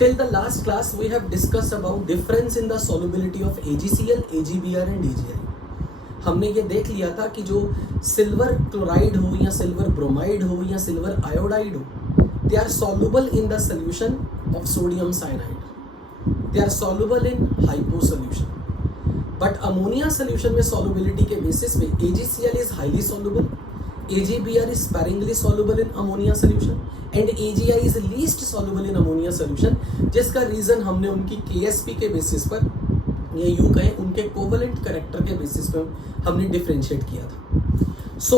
Till the last class we have discussed about difference in the solubility of AgCl, AgBr and AgI. हमने ये देख लिया था कि जो सिल्वर क्लोराइड हो या सिल्वर ब्रोमाइड हो या सिल्वर आयोडाइड हो, they are soluble in the solution of sodium cyanide. They are soluble in hypo solution. But ammonia solution में solubility के basis पे AgCl is highly soluble, AgBr is sparingly soluble in ammonia solution and AgI is least soluble in ammonia solution, जिसका reason हमने उनकी KSP के basis पर या यूँ कहें उनके कोवलेंट करेक्टर के बेसिस पर हमने डिफ्रेंशिएट किया था. सो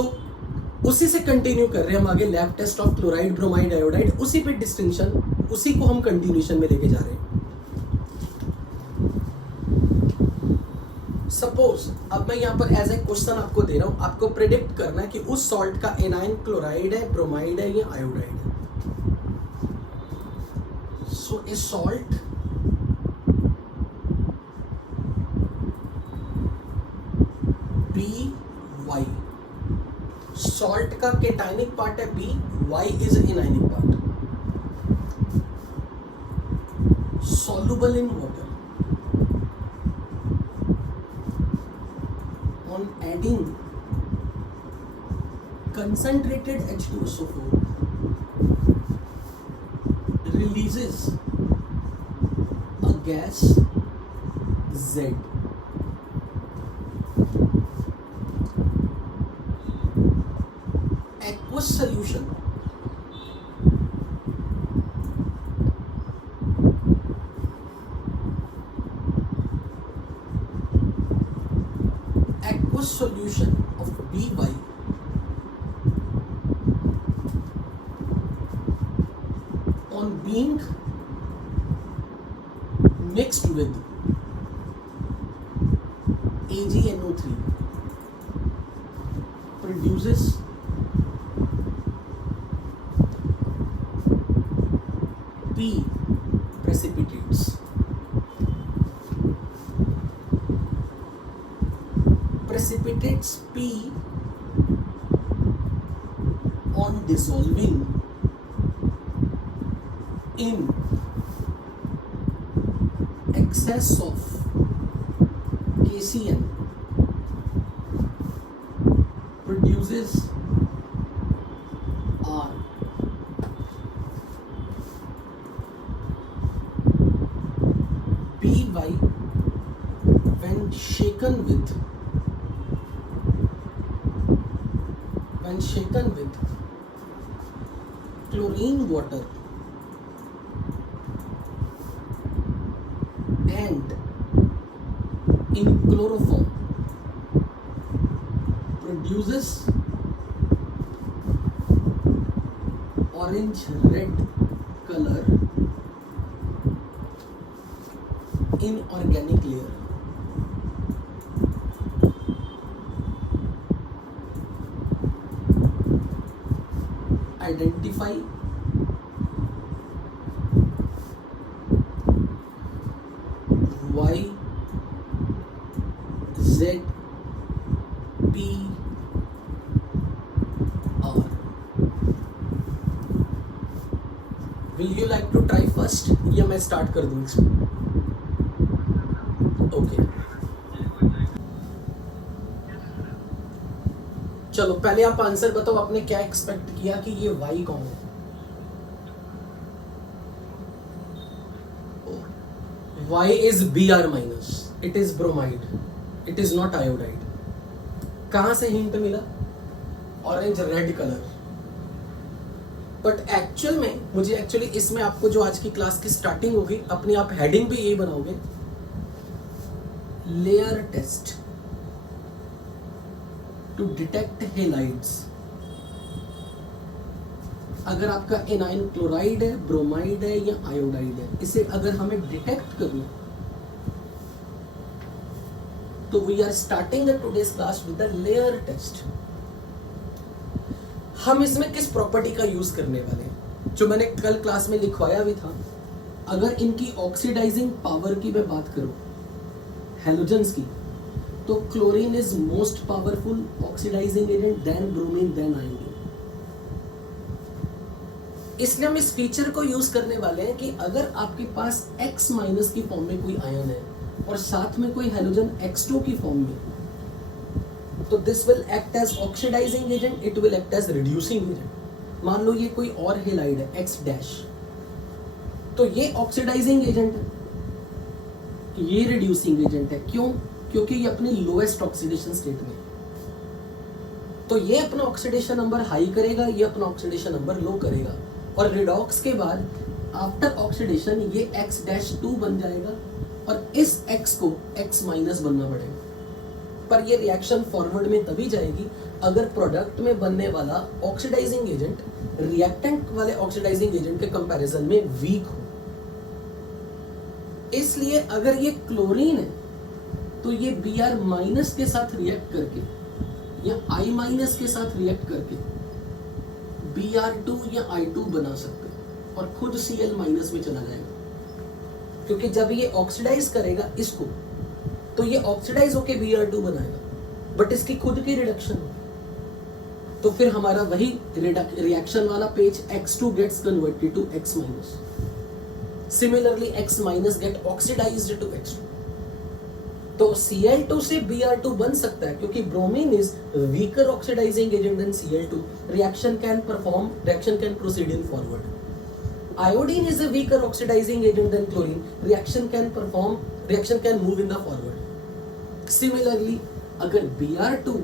उसी से कंटिन्यू कर रहे हैं हम आगे. Lab test of chloride, bromide, iodide, उसी पे डिस्टिंक्शन, उसी को हम कंटिन्यूशन में लेके जा रहे हैं. सपोज अब मैं यहाँ पर एज ए क्वेश्चन आपको दे रहा हूँ, आपको प्रेडिक्ट करना है कि उस सॉल्ट का एनाइन क्लोराइड है, ब्रोमाइड है या आयोडाइड है. सो ए सॉल्ट BY, सॉल्ट का केटाइनिक पार्ट है B, Y is anionic part. Soluble in water. On adding concentrated H2SO4 releases a gas Z. Aqueous solution solution of BY on being mixed with AgNO3 produces P precipitates. Precipitates P on dissolving in excess of KCl produces R. BY when shaken with chlorine water and in chloroform produces orange red color in organic layer. Identify Y, Z, P, R. Will you like to try first या मैं start कर दूँ इसमें? Okay चलो पहले आप answer बताओ, आपने क्या एक्सपेक्ट किया कि ये Y कौन है? Y is Br minus. It is bromide. It is not iodide. कहाँ से हिंट मिला? Orange red colour. But actual में मुझे इसमें आपको जो आज की क्लास की स्टार्टिंग होगी, अपने आप हेडिंग भी यही बनाओगे, layer test to detect halides. अगर आपका एनाइन क्लोराइड है, ब्रोमाइड है या आयोडाइड है, इसे अगर हमें डिटेक्ट करना तो we are starting today's class with the layer test. हम इसमें किस प्रॉपर्टी का यूज करने वाले हैं, जो मैंने कल क्लास में लिखवाया भी था. अगर इनकी ऑक्सीडाइजिंग पावर की मैं बात करूं हेलोजेंस की, तो chlorine is most powerful oxidising agent, then bromine, then iodine. इसलिए हम इस फीचर को यूज करने वाले हैं कि अगर आपके पास X माइनस की फॉर्म में कोई आयन है और साथ में कोई हैलोजन X2 की फॉर्म में, तो this will act as oxidising agent, it will act as reducing agent. मान लो ये कोई और हेलाइड है X डैश, तो ये ऑक्सीडाइजिंग एजेंट है, ये रिड्यूसिंग एजेंट है। क्यों? क्योंकि ये अपनी लोएस्ट ऑक्सीडेशन स्टेट में, तो ये अपना ऑक्सीडेशन नंबर हाई करेगा, ये अपना ऑक्सीडेशन नंबर लो करेगा, और रिडॉक्स के बाद आफ्टर ऑक्सीडेशन ये X डैश 2 बन जाएगा और इस X को X माइनस बनना पड़ेगा। पर ये रिएक्शन फॉरवर्ड में तभी जाएगी अगर प्रोडक्ट में बनने वाला ऑक्सीडाइजिंग एजेंट रिएक्टेंट वाले ऑक्सीडाइजिंग एजेंट के कंपैरिजन में वीक हो। इसलिए अगर ये क्लोरीन है तो ये Br माइनस के साथ रिएक्ट करके या I माइनस के साथ रिएक्ट करके Br2 या I2 बना सकते हैं और खुद Cl माइनस में चला जाएगा, क्योंकि जब ये ऑक्सीडाइज करेगा इसको तो ये ऑक्सीडाइज होके Br2 बनाएगा, बट इसकी खुद की रिडक्शन होगी, तो फिर हमारा वही रिएक्शन वाला page X2 gets converted to X minus. Similarly X minus get oxidised to X2, तो Cl2 से Br2 बन सकता है क्योंकि bromine is weaker oxidising agent than Cl2, reaction can proceed in forward. Iodine is a weaker oxidizing agent than chlorine, reaction can move in the forward. Similarly, अगर Br2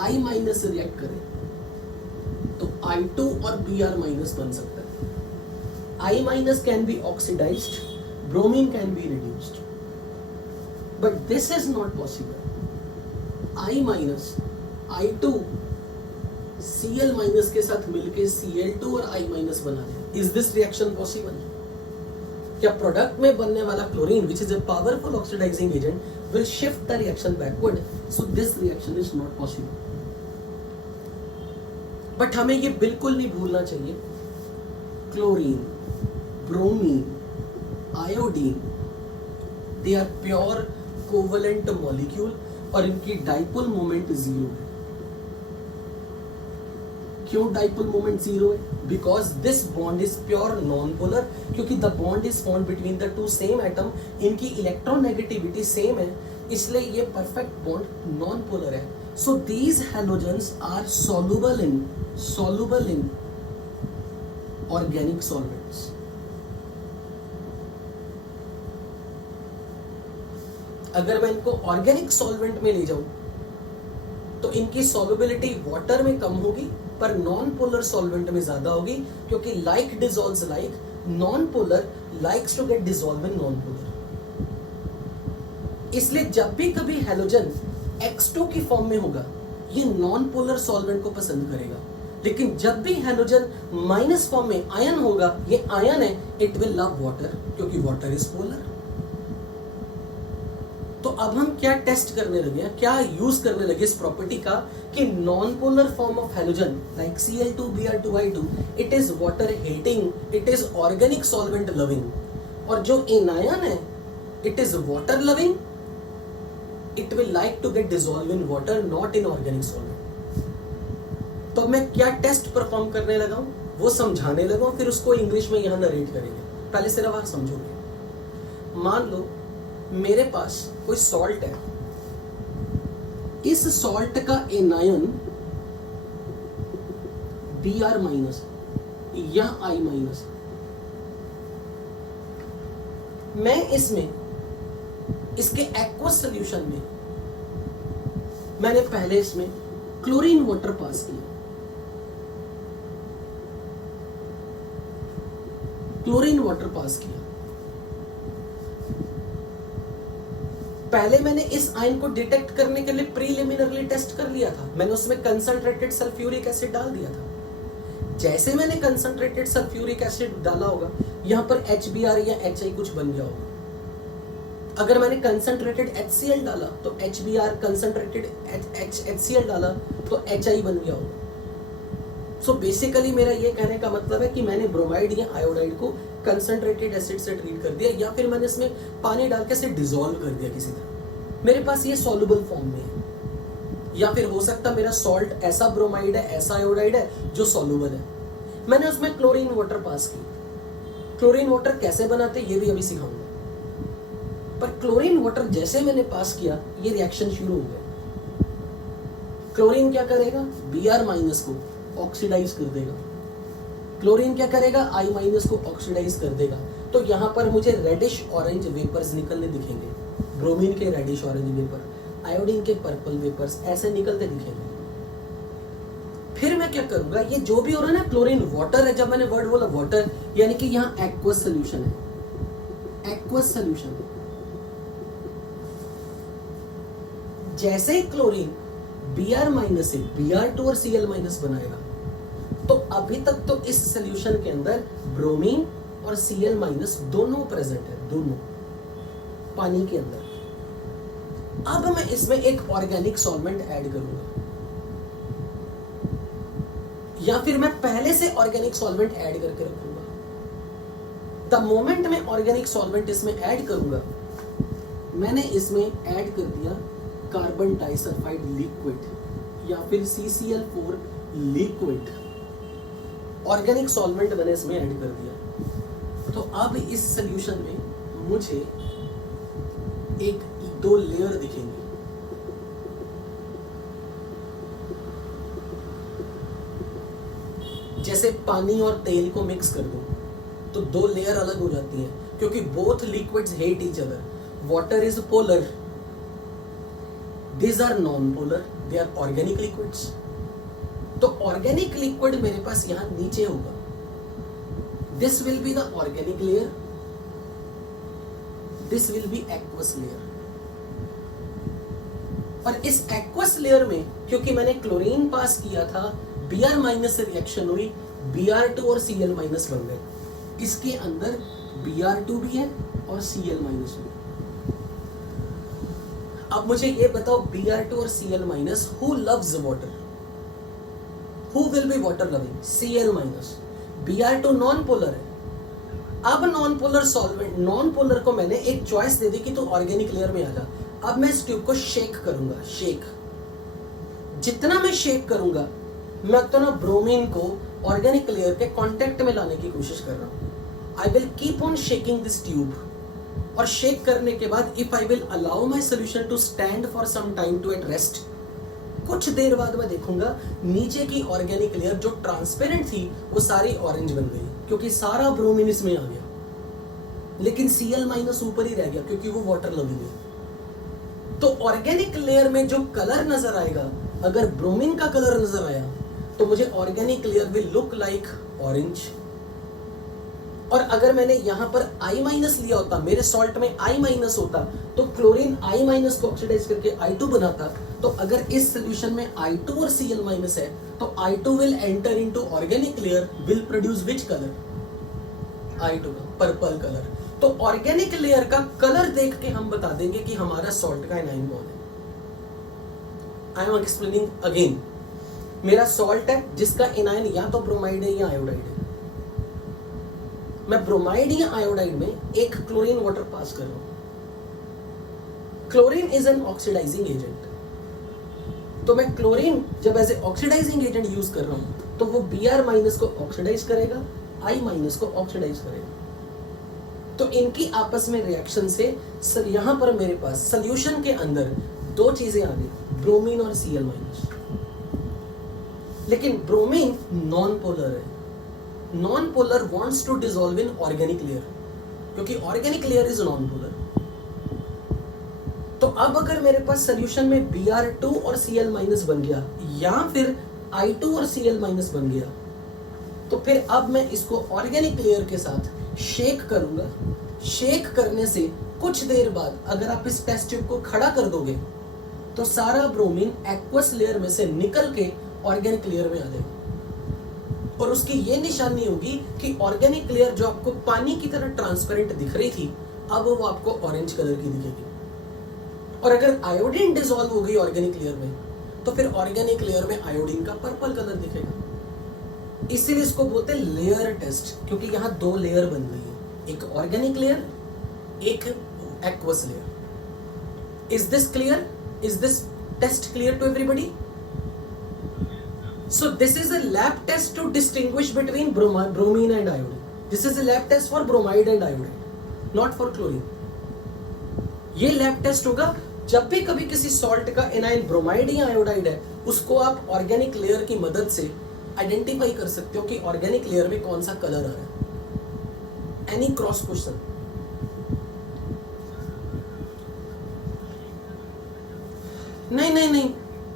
I minus से react करे तो I2 और Br minus बन सकता है। I minus can be oxidised, bromine can be reduced, but this is not possible. I minus I2 Cl minus के साथ मिलके Cl2 और I माइनस बना दे। Is this reaction possible? क्या प्रोडक्ट में बनने वाला chlorine which is a powerful oxidising agent will shift the reaction backward, so this reaction is not possible. But हमें ये बिल्कुल नहीं भूलना चाहिए, chlorine, bromine, iodine, they are pure covalent molecule और इनकी डाइपोल मोमेंट 0 है। क्यों डाइपोल मोमेंट 0 है? Because this bond is pure non polar, क्योंकि the bond is formed between the two same atom, इनकी इलेक्ट्रोनेगेटिविटी सेम है, इसलिए ये परफेक्ट बॉन्ड नॉन पोलर है। So these halogens are soluble in organic solvents. अगर मैं इनको ऑर्गेनिक सॉल्वेंट में ले जाऊं तो इनकी सॉल्युबिलिटी वाटर में कम होगी पर नॉन पोलर सॉल्वेंट में ज्यादा होगी, क्योंकि like dissolves like, non polar likes to get dissolve in non polar. इसलिए जब भी कभी हैलोजन X2 की फॉर्म में होगा ये नॉन पोलर सॉल्वेंट को पसंद करेगा, लेकिन जब भी हैलोजन माइनस फॉर्म में आयन होगा, ये आयन है, इट विल लव वाटर, क्योंकि वाटर इज पोलर। तो अब हम क्या टेस्ट करने लगे हैं, क्या यूज करने लगे इस प्रॉपर्टी का कि non polar form of halogen like Cl2, Br2, I2 it is water hating, it is organic solvent loving, और जो एनायन है it is water loving, it will like to get dissolve in water, not in organic solvent. तो मैं क्या test perform करने लगा हूं वो समझाने लगा हूं, फिर उसको इंग्लिश में यहां नरेट करेंगे। पहले सिर्फ आप समझोगे। मान लो मेरे पास कोई सॉल्ट है, इस सॉल्ट का एनायन Br माइनस या I माइनस, मैं इसमें इसके एक्वस सोल्यूशन में मैंने पहले इसमें क्लोरीन वाटर पास किया, क्लोरीन वाटर पास किया। पहले मैंने इस आयन को डिटेक्ट करने के लिए प्रीलिमिनरली टेस्ट कर लिया था, मैंने उसमें कंसंट्रेटेड सल्फ्यूरिक एसिड डाल दिया था। जैसे मैंने कंसंट्रेटेड सल्फ्यूरिक एसिड डाला होगा, यहां पर HBr या HI कुछ बन गया होगा। अगर मैंने कंसंट्रेटेड HCl डाला तो HBr, कंसंट्रेटेड HCl डाला तो HI बन गया होगा। सो बेसिकली मेरा ये कहने का मतलब है कि मैंने ब्रोमाइड या आयोडाइड को कंसंट्रेटेड एसिड से ट्रीट कर दिया, या फिर मैंने इसमें पानी डाल के इसे डिसॉल्व कर दिया किसी तरह, मेरे पास ये सॉल्युबल फॉर्म में है। या फिर हो सकता मेरा सॉल्ट ऐसा ब्रोमाइड है, ऐसा आयोडाइड है जो सॉल्युबल है, मैंने उसमें क्लोरीन वाटर पास की। क्लोरीन वाटर कैसे बनाते ये भी अभी सिखाऊंगा, पर क्लोरीन वाटर जैसे मैंने पास किया ये रिएक्शन शुरू हो गया। क्लोरीन क्या करेगा, Br माइनस को ऑक्सीडाइज कर देगा। क्लोरीन क्या करेगा, I माइनस को ऑक्सीडाइज कर देगा। तो यहां पर मुझे रेडिश ऑरेंज वेपर्स निकलने दिखेंगे, ब्रोमीन के रेडिश ऑरेंज वेपर, आयोडीन के पर्पल वेपर्स ऐसे निकलते दिखेंगे। फिर मैं क्या करूंगा, ये जो भी हो रहा है ना क्लोरीन वाटर है, जब मैंने वर्ड बोला वाटर यानी कि यहां एक्वस सोल्यूशन है, एक्वस सोल्यूशन। जैसे ही क्लोरीन Br माइनस से Br2 और Cl माइनस बनाएगा, तो अभी तक तो इस सोल्यूशन के अंदर ब्रोमीन और Cl माइनस दोनों प्रेजेंट है, दोनों पानी के अंदर। अब मैं इसमें एक ऑर्गेनिक सॉल्वेंट ऐड करूंगा, या फिर मैं पहले से ऑर्गेनिक सॉल्वेंट ऐड करके रखूंगा। द मोमेंट मैं ऑर्गेनिक सॉल्वेंट इसमें ऐड करूंगा, मैंने इसमें ऐड कर दिया कार्बन डाइसल्फाइड लिक्विड या फिर CCl4 लिक्विड, ऑर्गेनिक सॉल्वेंट मैंने इसमें ऐड कर दिया। तो अब इस सॉल्यूशन में मुझे एक दो लेयर दिखेंगे। जैसे पानी और तेल को मिक्स कर दूं तो दो लेयर अलग हो जाती हैं, क्योंकि both liquids hate each other. Water is polar, these are non-polar, they are organic liquids। तो ऑर्गेनिक लिक्विड मेरे पास यहां नीचे होगा, this will be the organic layer, this will be aqueous layer. और इस एक्वस लेयर में क्योंकि मैंने क्लोरीन पास किया था, Br माइनस से रिएक्शन हुई, Br2 और Cl माइनस बन गए। इसके अंदर Br2 भी है और Cl माइनस भी। अब मुझे ये बताओ Br2 और Cl minus, who loves water, who will B water loving, Cl minus. Br2 non polar है। अब non polar solvent, non polar को मैंने एक चॉइस दे दी कि तू ऑर्गेनिक लेयर में आ जा। अब मैं इस ट्यूब को शेक करूंगा, शेक। जितना मैं शेक करूंगा मैं उतना ब्रोमीन को ऑर्गेनिक लेयर के कांटेक्ट में लाने की कोशिश कर रहा हूं। I will keep on shaking this tube, और शेक करने के बाद if I will allow my solution to stand for some time to at rest, कुछ देर बाद मैं देखूंगा नीचे की ऑर्गेनिक लेयर जो ट्रांसपेरेंट थी वो सारी ऑरेंज बन गई, क्योंकि सारा ब्रोमीन इसमें आ गया, लेकिन Cl माइनस ऊपर ही रह गया क्योंकि वो वाटर लविंग है। तो ऑर्गेनिक लेयर में जो कलर नजर आएगा, अगर ब्रोमीन का कलर नजर आया तो मुझे organic layer will look like orange. और अगर मैंने यहां पर I माइनस लिया होता, मेरे सॉल्ट में I माइनस होता, तो क्लोरीन I माइनस को ऑक्सीडाइज करके I2 बनाता। तो अगर इस सोल्यूशन में I2 और Cl माइनस है तो I2 will enter into organic layer, will produce which colour, I2 का पर्पल कलर। तो ऑर्गेनिक लेयर का कलर देख के हम बता देंगे कि हमारा सॉल्ट का एनाइन बॉन्ड है। आई एम एक्सप्लेनिंग अगेन, मेरा सॉल्ट है जिसका एनाइन या तो ब्रोमाइड है या आयोडाइड है। मैं ब्रोमाइड या आयोडाइड में एक क्लोरीन वाटर पास कर रहा हूं। Chlorine is an oxidising agent, तो मैं क्लोरीन जब as a oxidising agent use कर रहा हूं तो वो Br माइनस को ऑक्सीडाइज करेगा, I माइनस को ऑक्सीडाइज करेगा। तो इनकी आपस में रिएक्शन से सर यहां पर मेरे पास सोल्यूशन के अंदर दो चीजें आ गई, ब्रोमीन और Cl माइनस। लेकिन ब्रोमीन नॉन पोलर है, non polar wants to dissolve in organic layer, क्योंकि organic layer is non polar. तो अब अगर मेरे पास सोल्यूशन में Br2 और Cl माइनस बन गया या फिर I2 और Cl माइनस बन गया, तो फिर अब मैं इसको ऑर्गेनिक लेयर के साथ शेक करूंगा। शेक करने से कुछ देर बाद अगर आप इस टेस्ट ट्यूब को खड़ा कर दोगे तो सारा ब्रोमीन एक्वस लेयर में से निकल के ऑर्गेनिक लेयर में आ जाएगा, और उसकी ये निशानी होगी कि ऑर्गेनिक लेयर जो आपको पानी की तरह ट्रांसपेरेंट दिख रही थी, अब वो आपको ऑरेंज कलर की दिखेगी। और अगर आयोडीन डिसॉल्व हो गई ऑर्गेनिक लेयर में तो फिर ऑर्गेनिक लेयर में आयोडीन का पर्पल कलर दिखेगा। इसीलिए इसको बोलते हैं लेयर टेस्ट, क्योंकि यहाँ दो लेयर बन गई है, एक ऑर्गेनिक लेयर, एक aqueous layer. Is this clear? Is this test clear to everybody? So this is a lab test to distinguish between bromine and iodine. This is a lab test for bromide and iodine, not for chlorine. ये lab test होगा जब भी कभी किसी salt का A9 bromide या iodide है, उसको आप ऑर्गेनिक लेयर की मदद से आइडेंटिफाई कर सकते हो कि ऑर्गेनिक लेयर में कौन सा कलर आ रहा है. Any cross question?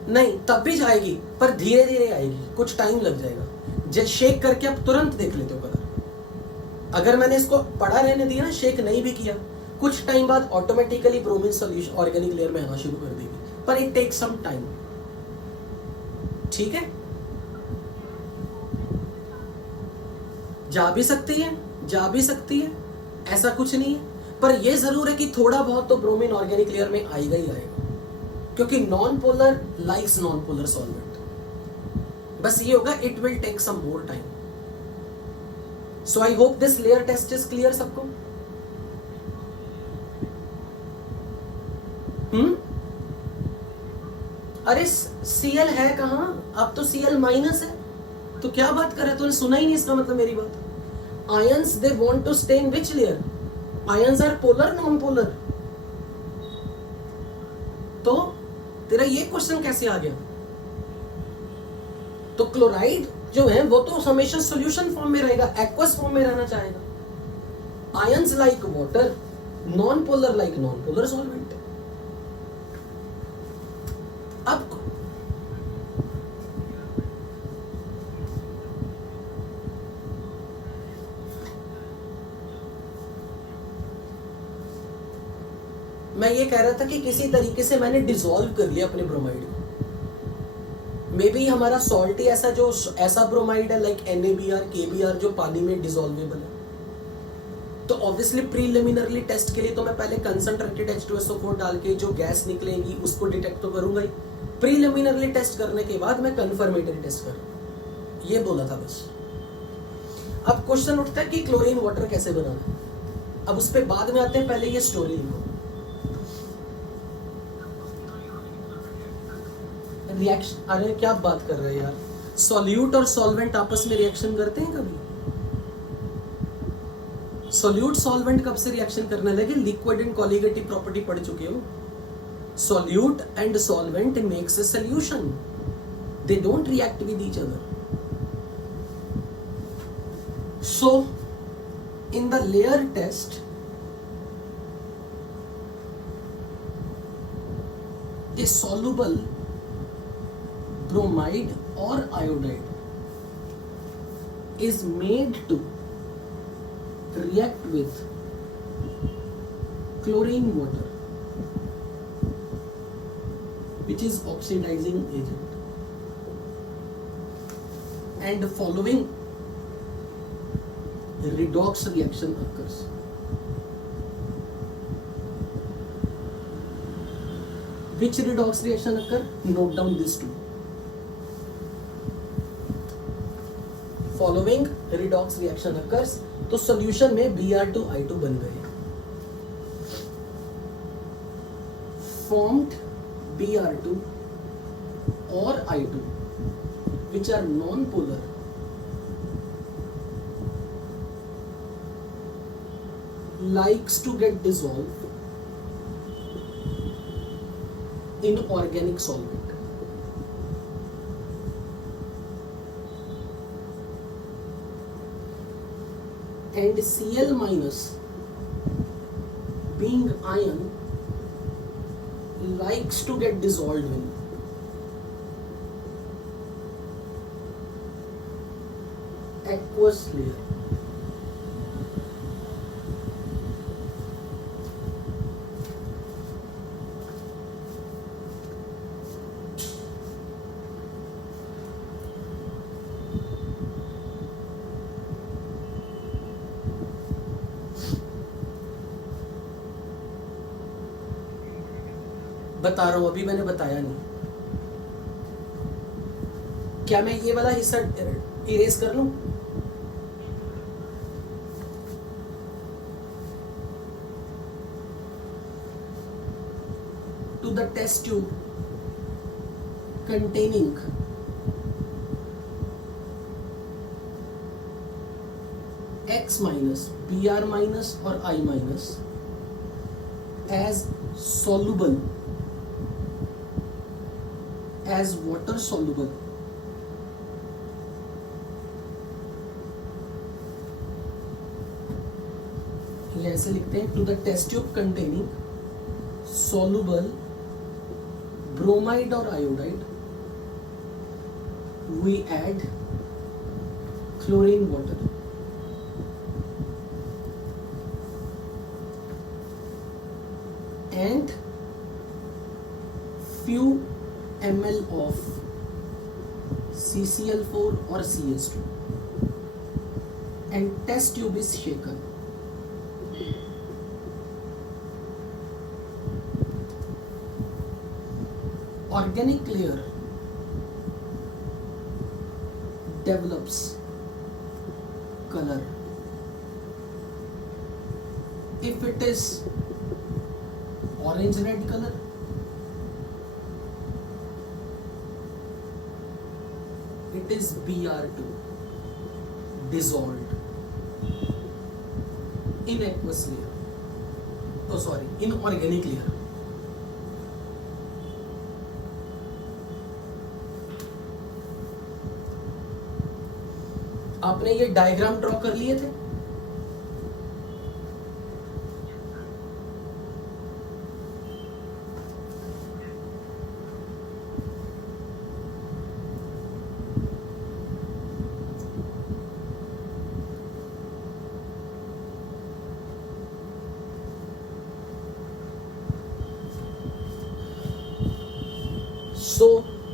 नहीं, तब भी जाएगी, पर धीरे धीरे आएगी, कुछ टाइम लग जाएगा. जब शेक करके आप तुरंत देख लेते हो कलर. अगर मैंने इसको पड़ा रहने दिया, शेक नहीं भी किया, कुछ टाइम बाद automatically bromine solution organic layer में आना शुरू कर देगी, पर इट टेक्स सम टाइम. ठीक है, जा भी सकती है, ऐसा कुछ नहीं है, पर यह जरूर है कि थोड़ा बहुत तो ब्रोमीन ऑर्गेनिक लेयर में आएगा ही आएगा, क्योंकि non polar likes non polar solvent. बस ये होगा, it will take some more time. So I hope this layer test is clear सबको. अरे Cl है कहां? अब तो Cl माइनस है, तो क्या बात कर रहे? तूने सुना ही नहीं, इसका मतलब मेरी बात. Ions they want to stay in which layer? Ions are polar non polar. तो तेरा ये क्वेश्चन कैसे आ गया? तो क्लोराइड जो है वो तो हमेशा सॉल्यूशन फॉर्म में रहेगा, एक्वस फॉर्म में रहना चाहेगा. Ions like water, non polar like non polar solvent. अब मैं ये कह रहा था कि किसी तरीके से मैंने डिसॉल्व कर लिया अपने ब्रोमाइड को. मे बी हमारा सॉल्ट ही ऐसा ब्रोमाइड है लाइक NaBr, KBr जो पानी में डिसॉल्वेबल है. तो ऑब्वियसली प्रीलिमिनरली टेस्ट के लिए तो मैं पहले कंसंट्रेटेड H2SO4 डाल के जो गैस निकलेंगी उसको डिटेक्ट तो करूंगा ही. प्रीलिमिनरली टेस्ट करने के बाद मैं कंफर्मेटरी टेस्ट करूंगा, ये बोला था बस. अब क्वेश्चन उठता है कि क्लोरीन वाटर कैसे बनाना है. अब उस पर बाद में आते हैं, पहले ये स्टोरी लिखो. रिएक्शन, अरे क्या बात कर रहे हैं यार, सॉल्यूट और सॉल्वेंट आपस में रिएक्शन करते हैं कभी? सॉल्यूट सॉल्वेंट कब से रिएक्शन करने लगे? लिक्विड एंड कोलिगेटिव प्रॉपर्टी पढ़ चुके हो. Solute and solvent makes a solution, they don't react with each other. So in the layer test a soluble bromide or iodide is made to react with chlorine water, which is oxidizing agent, and the following redox reaction occurs. Which redox reaction occur? Note down these two. Following redox reaction occurs. तो solution में Br2I2 बन गए. Formed Br2 or I2 which are non-polar likes to get dissolved in organic solvent. And Cl minus being ion likes to get dissolved in aqueous layer. बता रहा हूं, अभी मैंने बताया नहीं. क्या मैं ये वाला हिस्सा इरेज कर लूं? To the test tube containing X minus, Br minus or I minus as soluble, as water soluble ये ऐसे लिखते हैं, to the test tube containing soluble bromide or iodide we add chlorine water and few ml of CCl4 or CS2 and test tube is shaken. Organic layer develops color. If it is orange red color, it is Br2, dissolved in aqueous layer, in organic layer. आपने ये diagram draw कर लिए थे? सो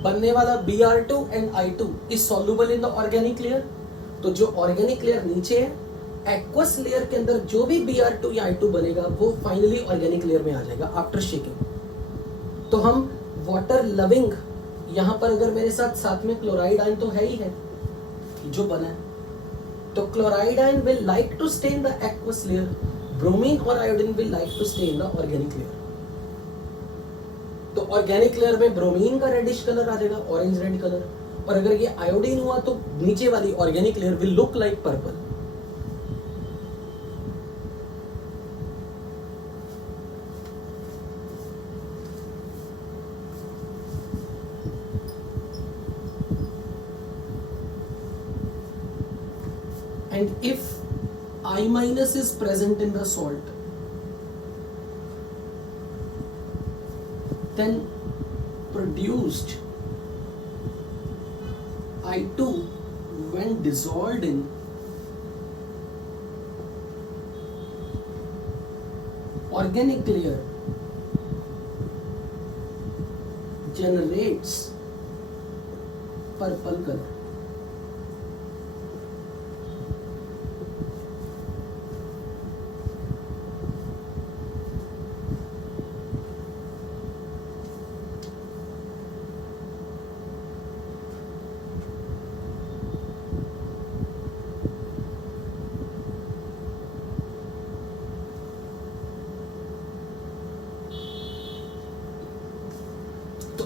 बनने वाला Br2 and I2 is soluble in the organic layer. तो जो organic layer नीचे है, एक्वस लेयर के अंदर जो भी Br2 या I2 बनेगा वो फाइनली ऑर्गेनिक लेयर में आ जाएगा आफ्टर शेकिंग। तो हम वाटर लविंग, यहाँ पर अगर मेरे साथ में क्लोराइड आयन तो है ही है जो बना है, तो chloride ion will like to stay in the aqueous layer, bromine और iodine will like to stay in the organic layer. तो ऑर्गेनिक लेयर में ब्रोमीन का रेडिश कलर आ जाएगा, ऑरेंज रेड कलर, और अगर ये आयोडीन हुआ तो नीचे वाली organic layer will look like purple. And if I minus is present in the salt, then produced I2 when dissolved in organic layer generates purple color.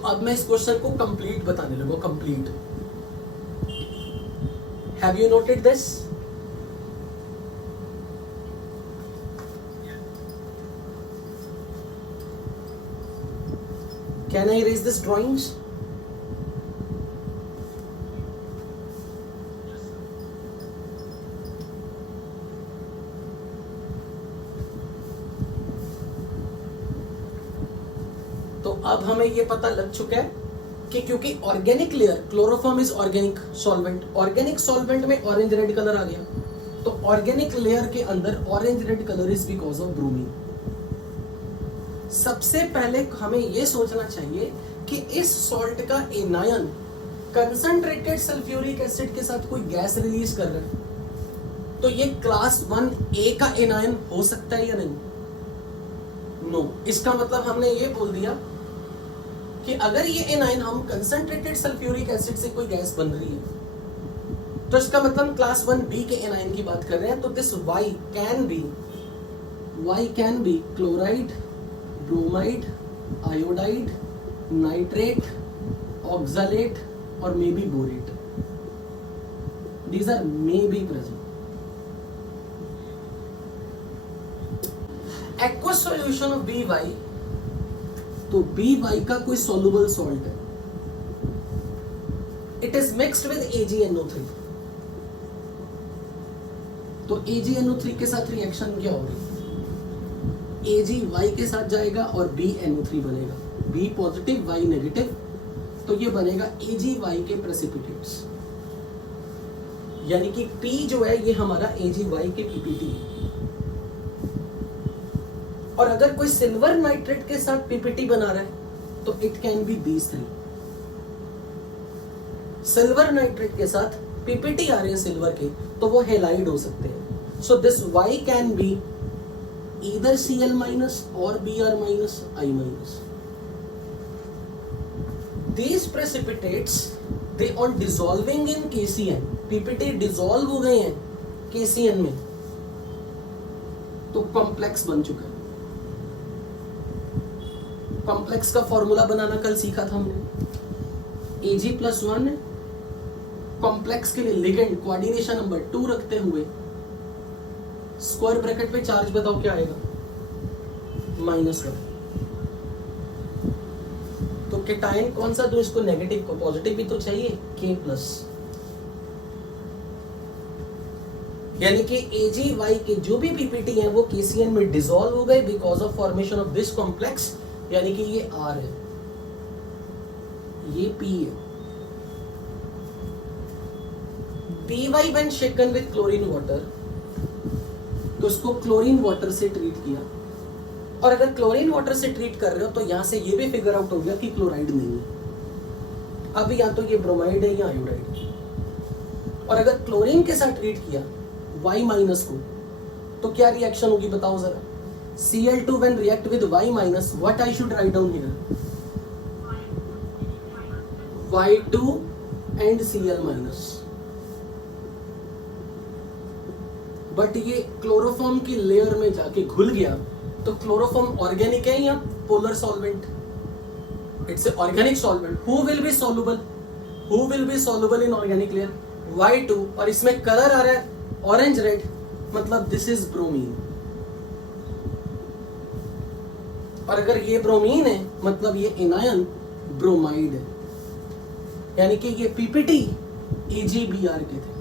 अब मैं इस क्वेश्चन को कंप्लीट बताने लगा, complete. Have you noted this? Can I raise this drawings? अब हमें ये पता लग चुका है कि क्योंकि organic layer, chloroform is organic solvent, organic solvent में ऑरेंज रेड कलर आ गया, तो ऑर्गेनिक लेयर के अंदर orange red colour is because of bromine. सबसे पहले हमें ये सोचना चाहिए कि इस सॉल्ट का एनायन कंसंट्रेटेड सल्फ्यूरिक एसिड के साथ कोई गैस रिलीज कर रहा है, तो ये क्लास 1A का एनायन हो सकता है या नहीं? नो। इसका मतलब हमने ये बोल दिया कि अगर ये एनायन, हम कंसंट्रेटेड सल्फ्यूरिक एसिड से कोई गैस बन रही है, तो इसका मतलब क्लास 1B के एनायन की बात कर रहे हैं। तो this Y can be chloride, bromide, iodide, nitrate, oxalate और may be borate. These are may be present. Aqueous solution of B Y, तो बी वाई का कोई सॉल्युबल सॉल्ट है, it is mixed with AgNO3, तो AgNO3 के साथ reaction क्या होगी, Ag Y के साथ जाएगा और BNO3 बनेगा, B पॉजिटिव Y नेगेटिव, तो ये बनेगा AgY के प्रेसिपिटेट्स, यानी कि P जो है ये हमारा AgY के PPT है। और अगर कोई सिल्वर नाइट्रेट के साथ PPT बना रहा है तो it can be these 3, silver nitrate के साथ PPT आ रहे हैं सिल्वर के, तो वो हेलाइड हो सकते हैं। So this Y can B either Cl minus or Br minus I minus. These precipitates, they on dissolving in KCN, PPT dissolve हो गए हैं KCN में, तो कॉम्प्लेक्स बन चुका है। कॉम्प्लेक्स का फॉर्मूला बनाना कल सीखा था हमने, Ag+1 है, कॉम्प्लेक्स के लिए लिगेंड कोऑर्डिनेशन नंबर 2 रखते हुए स्क्वायर ब्रैकेट पे चार्ज बताओ क्या आएगा, -1। तो केटायन कौन सा दूं इसको, नेगेटिव को, पॉजिटिव भी तो चाहिए, K+, यानी कि AgY के जो भी PPT हैं वो KCN में डिसॉल्व हो गए because of formation of this complex, यानी कि ये R है, ये P है। BY when shaken with chlorine water, तो इसको क्लोरीन वाटर से ट्रीट किया, और अगर क्लोरीन वाटर से ट्रीट कर रहे हो तो यहां से ये भी फिगर आउट हो गया कि क्लोराइड नहीं है, अब या तो ये ब्रोमाइड है या आयोडाइड। और अगर क्लोरीन के साथ ट्रीट किया Y- को, तो क्या रिएक्शन होगी बताओ जरा, Cl2 when react with Y-, what I should write down here, Y2 and Cl-, but ये क्लोरोफॉर्म की लेयर में जाके घुल गया, तो क्लोरोफॉर्म ऑर्गेनिक है या polar solvent, it's a organic solvent. Who will B soluble, who will B soluble in organic layer, Y2, और इसमें कलर आ रहा है ऑरेंज रेड, मतलब दिस इज ब्रोमीन। और अगर ये ब्रोमीन है मतलब ये एनायन ब्रोमाइड है, यानी कि ये PPT AgBr के थे,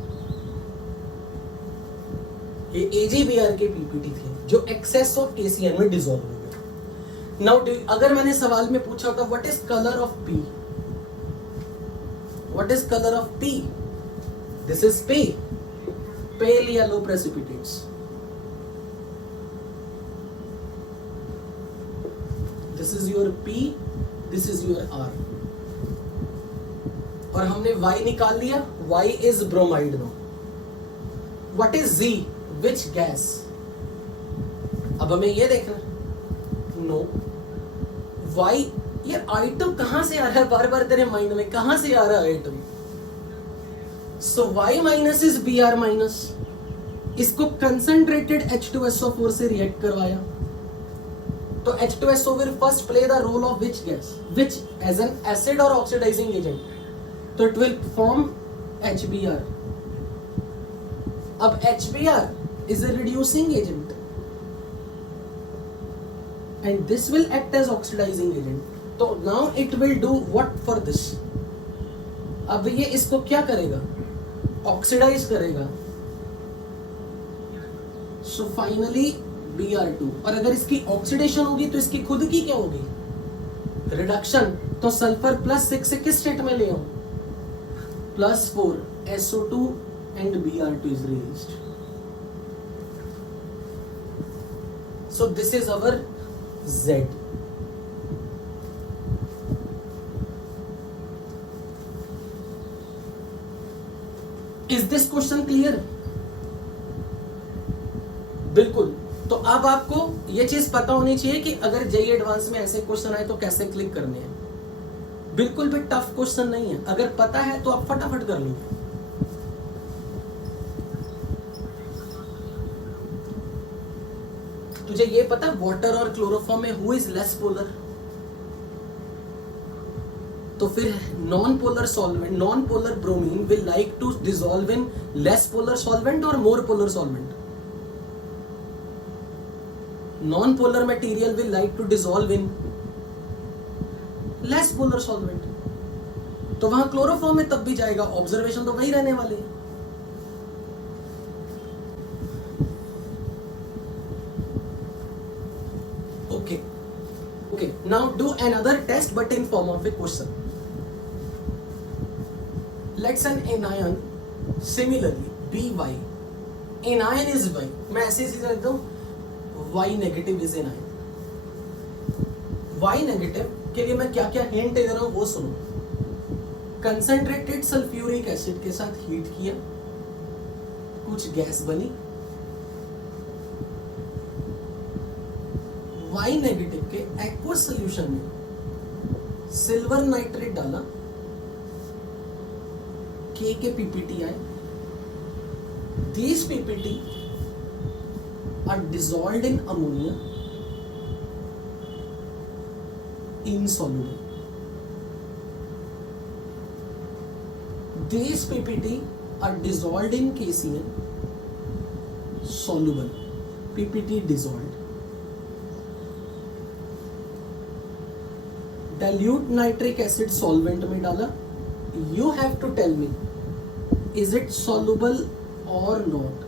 ये AgBr के PPT थे जो एक्सेस ऑफ KCN में डिसॉल्व हो गए। नाउ अगर मैंने सवाल में पूछा था what is colour of P, what is colour of P, this is P, pale yellow precipitates, this is your P, this is your R, और हमने Y निकाल लिया, Y is bromide no. What is Z, which gas, अब हमें ये देखना, no Y, ये I2 कहां से आ रहा है, बार बार तेरे माइंड में कहां से आ रहा है I2, so Y- is Br-, इसको कंसंट्रेटेड H2SO4 से रिएक्ट करवाया, तो H2SO will first play the role of which gas, which as an acid or oxidizing agent, तो it will form HBr। अब HBr is a reducing agent and this will act as oxidizing agent, तो now it will do what for this, अब ये इसको क्या करेगा, oxidise करेगा, so finally Br2, और अगर इसकी ऑक्सीडेशन होगी तो इसकी खुद की क्या होगी, रिडक्शन, तो सल्फर +6 से किस स्टेट में ले आऊं, +4 SO2 and Br2 is released, so this is our Z। Is this question clear? बिल्कुल। तो अब आपको ये चीज पता होनी चाहिए कि अगर जेईई एडवांस में ऐसे क्वेश्चन आए तो कैसे क्लिक करने हैं। बिल्कुल भी टफ क्वेश्चन नहीं है, अगर पता है तो आप फटाफट कर लो। तुझे ये पता है वाटर और क्लोरोफॉर्म में हु इज लेस पोलर, तो फिर non polar solvent, non polar bromine will like to dissolve in less polar solvent और more polar solvent, non polar material will like to dissolve in less polar solvent, तो वहां chloroform में तब भी जाएगा, observation तो वही रहने वाले हैं। Okay, now do another test but in form of a question. Let's an anion similarly By, anion is Y, मैं ऐसे सीधा लिखता हूँ Y negative is anion। Y negative के लिए मैं क्या क्या हिंट दे रहा हूँ वो सुनो। कंसंट्रेटेड सल्फ्यूरिक एसिड के साथ हीट किया, कुछ गैस बनी, Y नेगेटिव के एक्वस सॉल्यूशन में सिल्वर नाइट्रेट डाला, K के पीपीटी आए, these PPT are dissolved in ammonia insoluble. These PPT are dissolved in KCl soluble, PPT dissolved. Dilute nitric acid solvent में डाला, you have to tell me is it soluble और not,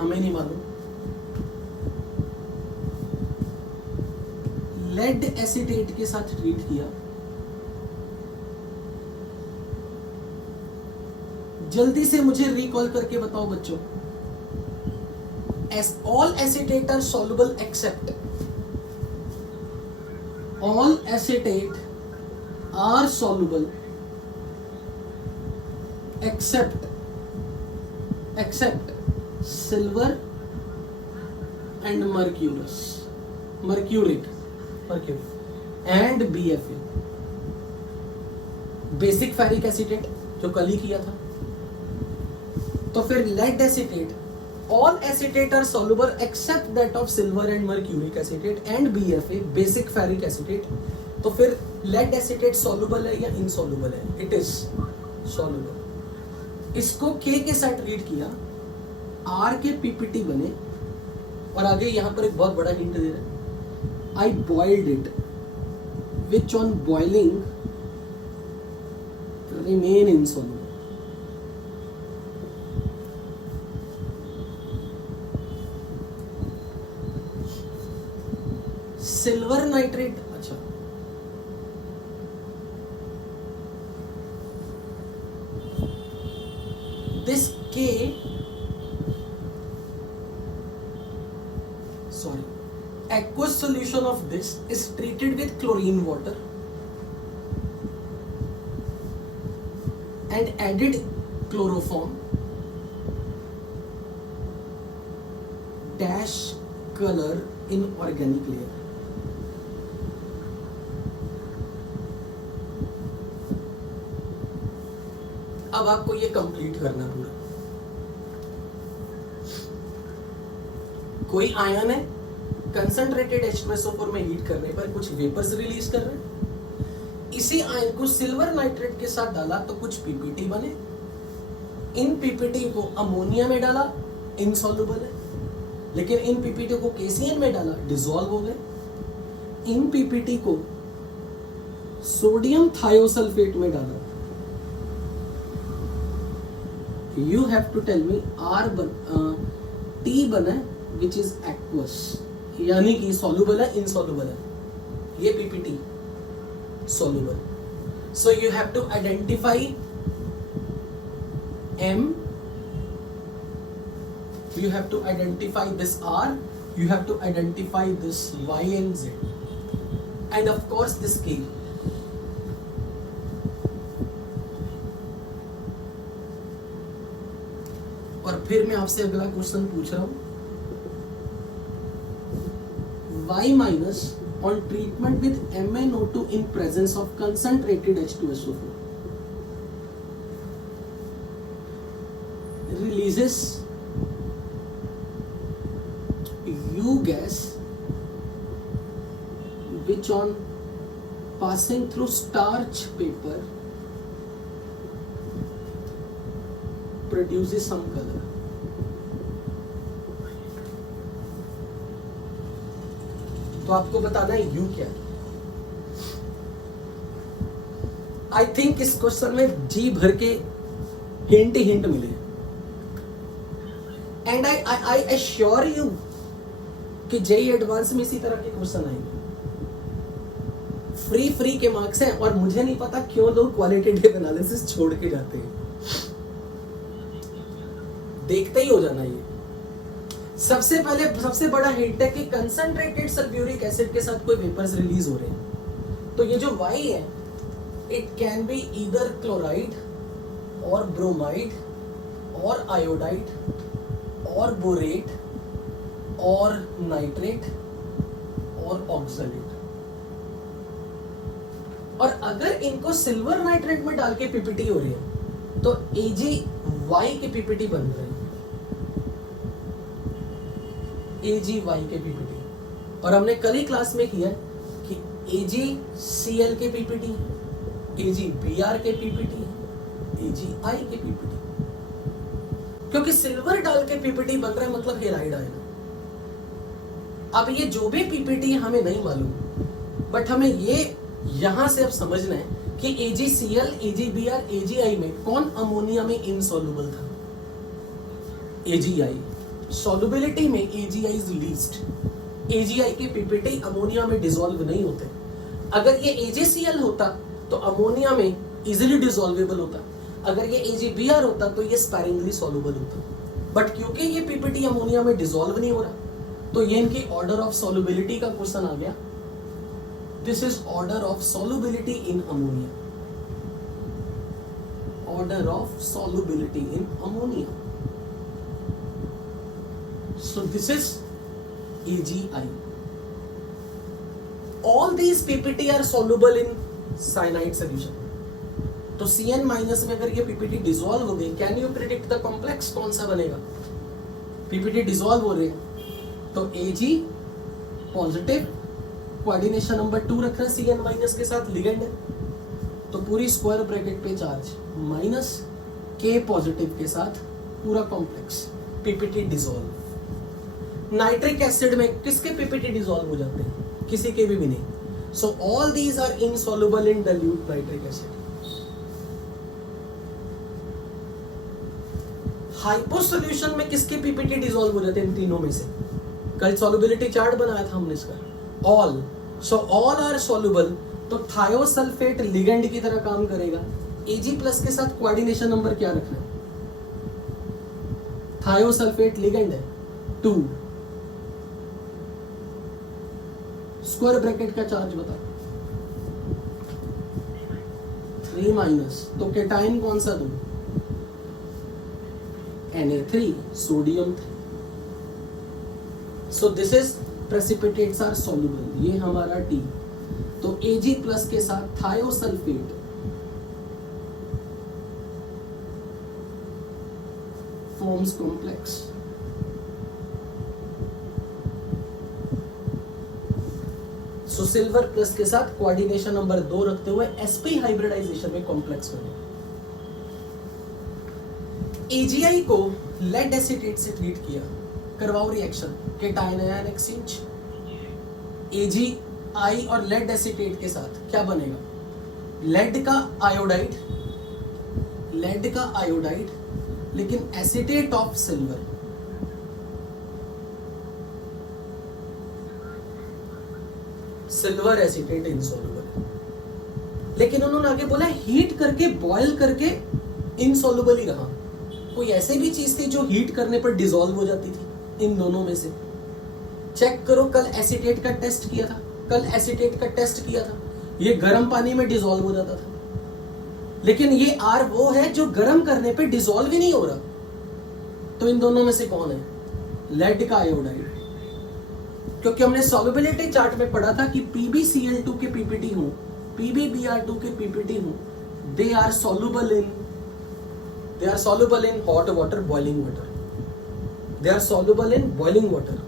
हमें नहीं मालूम। Lead acetate के साथ treat किया, जल्दी से मुझे रिकॉल करके बताओ बच्चों। All acetate are soluble except, all acetate are soluble except silver and mercury and BFA, basic ferric acetate जो कल ही किया था। तो फिर lead acetate, all acetate are soluble except that of silver and mercuric acetate and BFA, basic ferric acetate। तो फिर lead acetate soluble है या insoluble है? It is soluble। इसको K के साथ ट्रीट किया, R के PPT बने, और आगे यहाँ पर एक बहुत बड़ा हिंट दे रहा है, I boiled it, which on boiling remain insoluble। Silver nitrate, अच्छा this K, sorry, aqueous solution of this is treated with chlorine water and added chloroform dash color in organic layer। अब आपको ये complete करना पूरा। कोई ion है, concentrated H2SO4 में heat करने पर कुछ वेपर्स रिलीज कर रहे हैं। इसी आयन को सिल्वर नाइट्रेट के साथ डाला तो कुछ पीपीटी बने, इन पीपीटी को अमोनिया में डाला, इनसॉल्युबल है, लेकिन इन पीपीटी को KCl में डाला, डिसॉल्व हो गए। इन पीपीटी को सोडियम थायोसल्फेट में डाला, you have to tell me T बना which is aqueous, यानी कि soluble है insoluble है, ये PPT soluble। so you have to identify M, you have to identify this R, you have to identify this Y and Z, and of course this K। और फिर मैं आपसे अगला क्वेश्चन पूछ रहा हूं, Y minus on treatment with MnO2 in presence of concentrated H2SO4 releases U gas which on passing through starch paper produces some color। आपको बताना है यू क्या है। आई थिंक इस क्वेश्चन में जी भर के हिंट ही हिंट मिले एंड आई एश्योर यू कि जेई एडवांस में इसी तरह के क्वेश्चन आएंगे। फ्री के मार्क्स हैं और मुझे नहीं पता क्यों लोग क्वालिटेटिव एनालिसिस छोड़ के जाते हैं। देखते ही हो जाना ये। सबसे पहले सबसे बड़ा हिंट है कि कंसंट्रेटेड सल्फ्यूरिक एसिड के साथ कोई वेपर्स रिलीज हो रहे हैं। तो ये जो Y है it can be either chloride और ब्रोमाइड और आयोडाइड और बोरेट और नाइट्रेट और ऑक्सलेट। और अगर इनको सिल्वर नाइट्रेट में डाल के पीपीटी हो रही है तो AgY के पीपीटी बन रहे हैं। AgY के पीपीटी। और हमने कल ही क्लास में किया कि AgCl के पीपीटी, AgBr के पीपीटी, AgI के पीपीटी। क्योंकि सिल्वर डाल के पीपीटी बन रहा है मतलब हेलाइड आएगा। अब ये जो भी पीपीटी हमें नहीं मालूम, बट हमें ये यहां से अब समझना है कि AgCl, AgBr, AgI में कौन अमोनिया में इनसॉल्युबल था। AgI सॉल्युबिलिटी में AgI इज लीस्ट। AgI के पीपीटी अमोनिया में डिसॉल्व नहीं होते। अगर ये AgCl होता तो अमोनिया में इजीली डिसॉल्वेबल होता। अगर ये AgBr होता तो ये स्पैरिंगली सॉल्युबल होता। बट क्योंकि ये पीपीटी अमोनिया में डिसॉल्व नहीं हो रहा तो ये इनकी ऑर्डर ऑफ सॉल्युबिलिटी का क्वेश्चन आ गया। This is order of solubility in ammonia. Order of solubility in ammonia. So this is AgI. All these PPT are soluble in cyanide solution. तो Cn माइनस में अगर ये PPT डिसॉल्व हो गई, can you predict the complex कौन सा बनेगा? PPT dissolve हो रहे हैं तो Ag पॉजिटिव, कोऑर्डिनेशन नंबर 2 रख रहे हैं Cn माइनस के साथ, लिगेंड है तो पूरी स्क्वायर ब्रैकेट पे चार्ज माइनस K पॉजिटिव के साथ पूरा complex PPT dissolve. Nitric acid में किसके पीपीटी डिसॉल्व हो जाते हैं? किसी के भी नहीं। So all these are insoluble in dilute nitric acid. Hypo solution में किसके पीपीटी डिसॉल्व हो जाते हैं? इन तीनों में से। कल सॉल्युबिलिटी चार्ट बनाया था हमने इसका। All, so all are soluble तो थायोसल्फेट लिगेंड की तरह काम करेगा। Ag प्लस के साथ कोऑर्डिनेशन नंबर क्या रखना है? थायोसल्फेट लिगेंड है 2, स्क्वायर ब्रैकेट का चार्ज बता 3 माइनस, तो केटाइन कौन सा दूं? Na3 sodium. So this is precipitates are soluble. ये हमारा T। तो Ag प्लस के साथ thiosulphate forms complex. So silver plus के साथ कोऑर्डिनेशन नंबर 2 रखते हुए sp हाइब्रिडाइजेशन में कॉम्प्लेक्स बने। AgI को लेड एसीटेट से ट्रीट किया, करवाओ reaction, cation anion exchange. AgI और लेड एसीटेट के साथ क्या बनेगा? लेड का आयोडाइड, लेकिन acetate of silver. Silver acetate insoluble. लेकिन उन्होंने आगे बोला हीट करके, बॉयल करके इनसॉल्युबल ही रहा। कोई ऐसी भी चीज थी जो हीट करने पर डिसॉल्व हो जाती थी? इन दोनों में से चेक करो। कल एसीटेट का टेस्ट किया था, ये गर्म पानी में डिसॉल्व हो जाता था। लेकिन ये R वो है जो गर्म करने पे डिसॉल्व ही नहीं हो रहा। तो इन दोनों में से कौन है? लेड का आयोडाइड। क्योंकि हमने सॉल्युबिलिटी चार्ट में पढ़ा था कि PbCl2 के पीपीटी हो, PbBr2 के पीपीटी हो, they are soluble in hot water, boiling water. They are soluble in boiling water.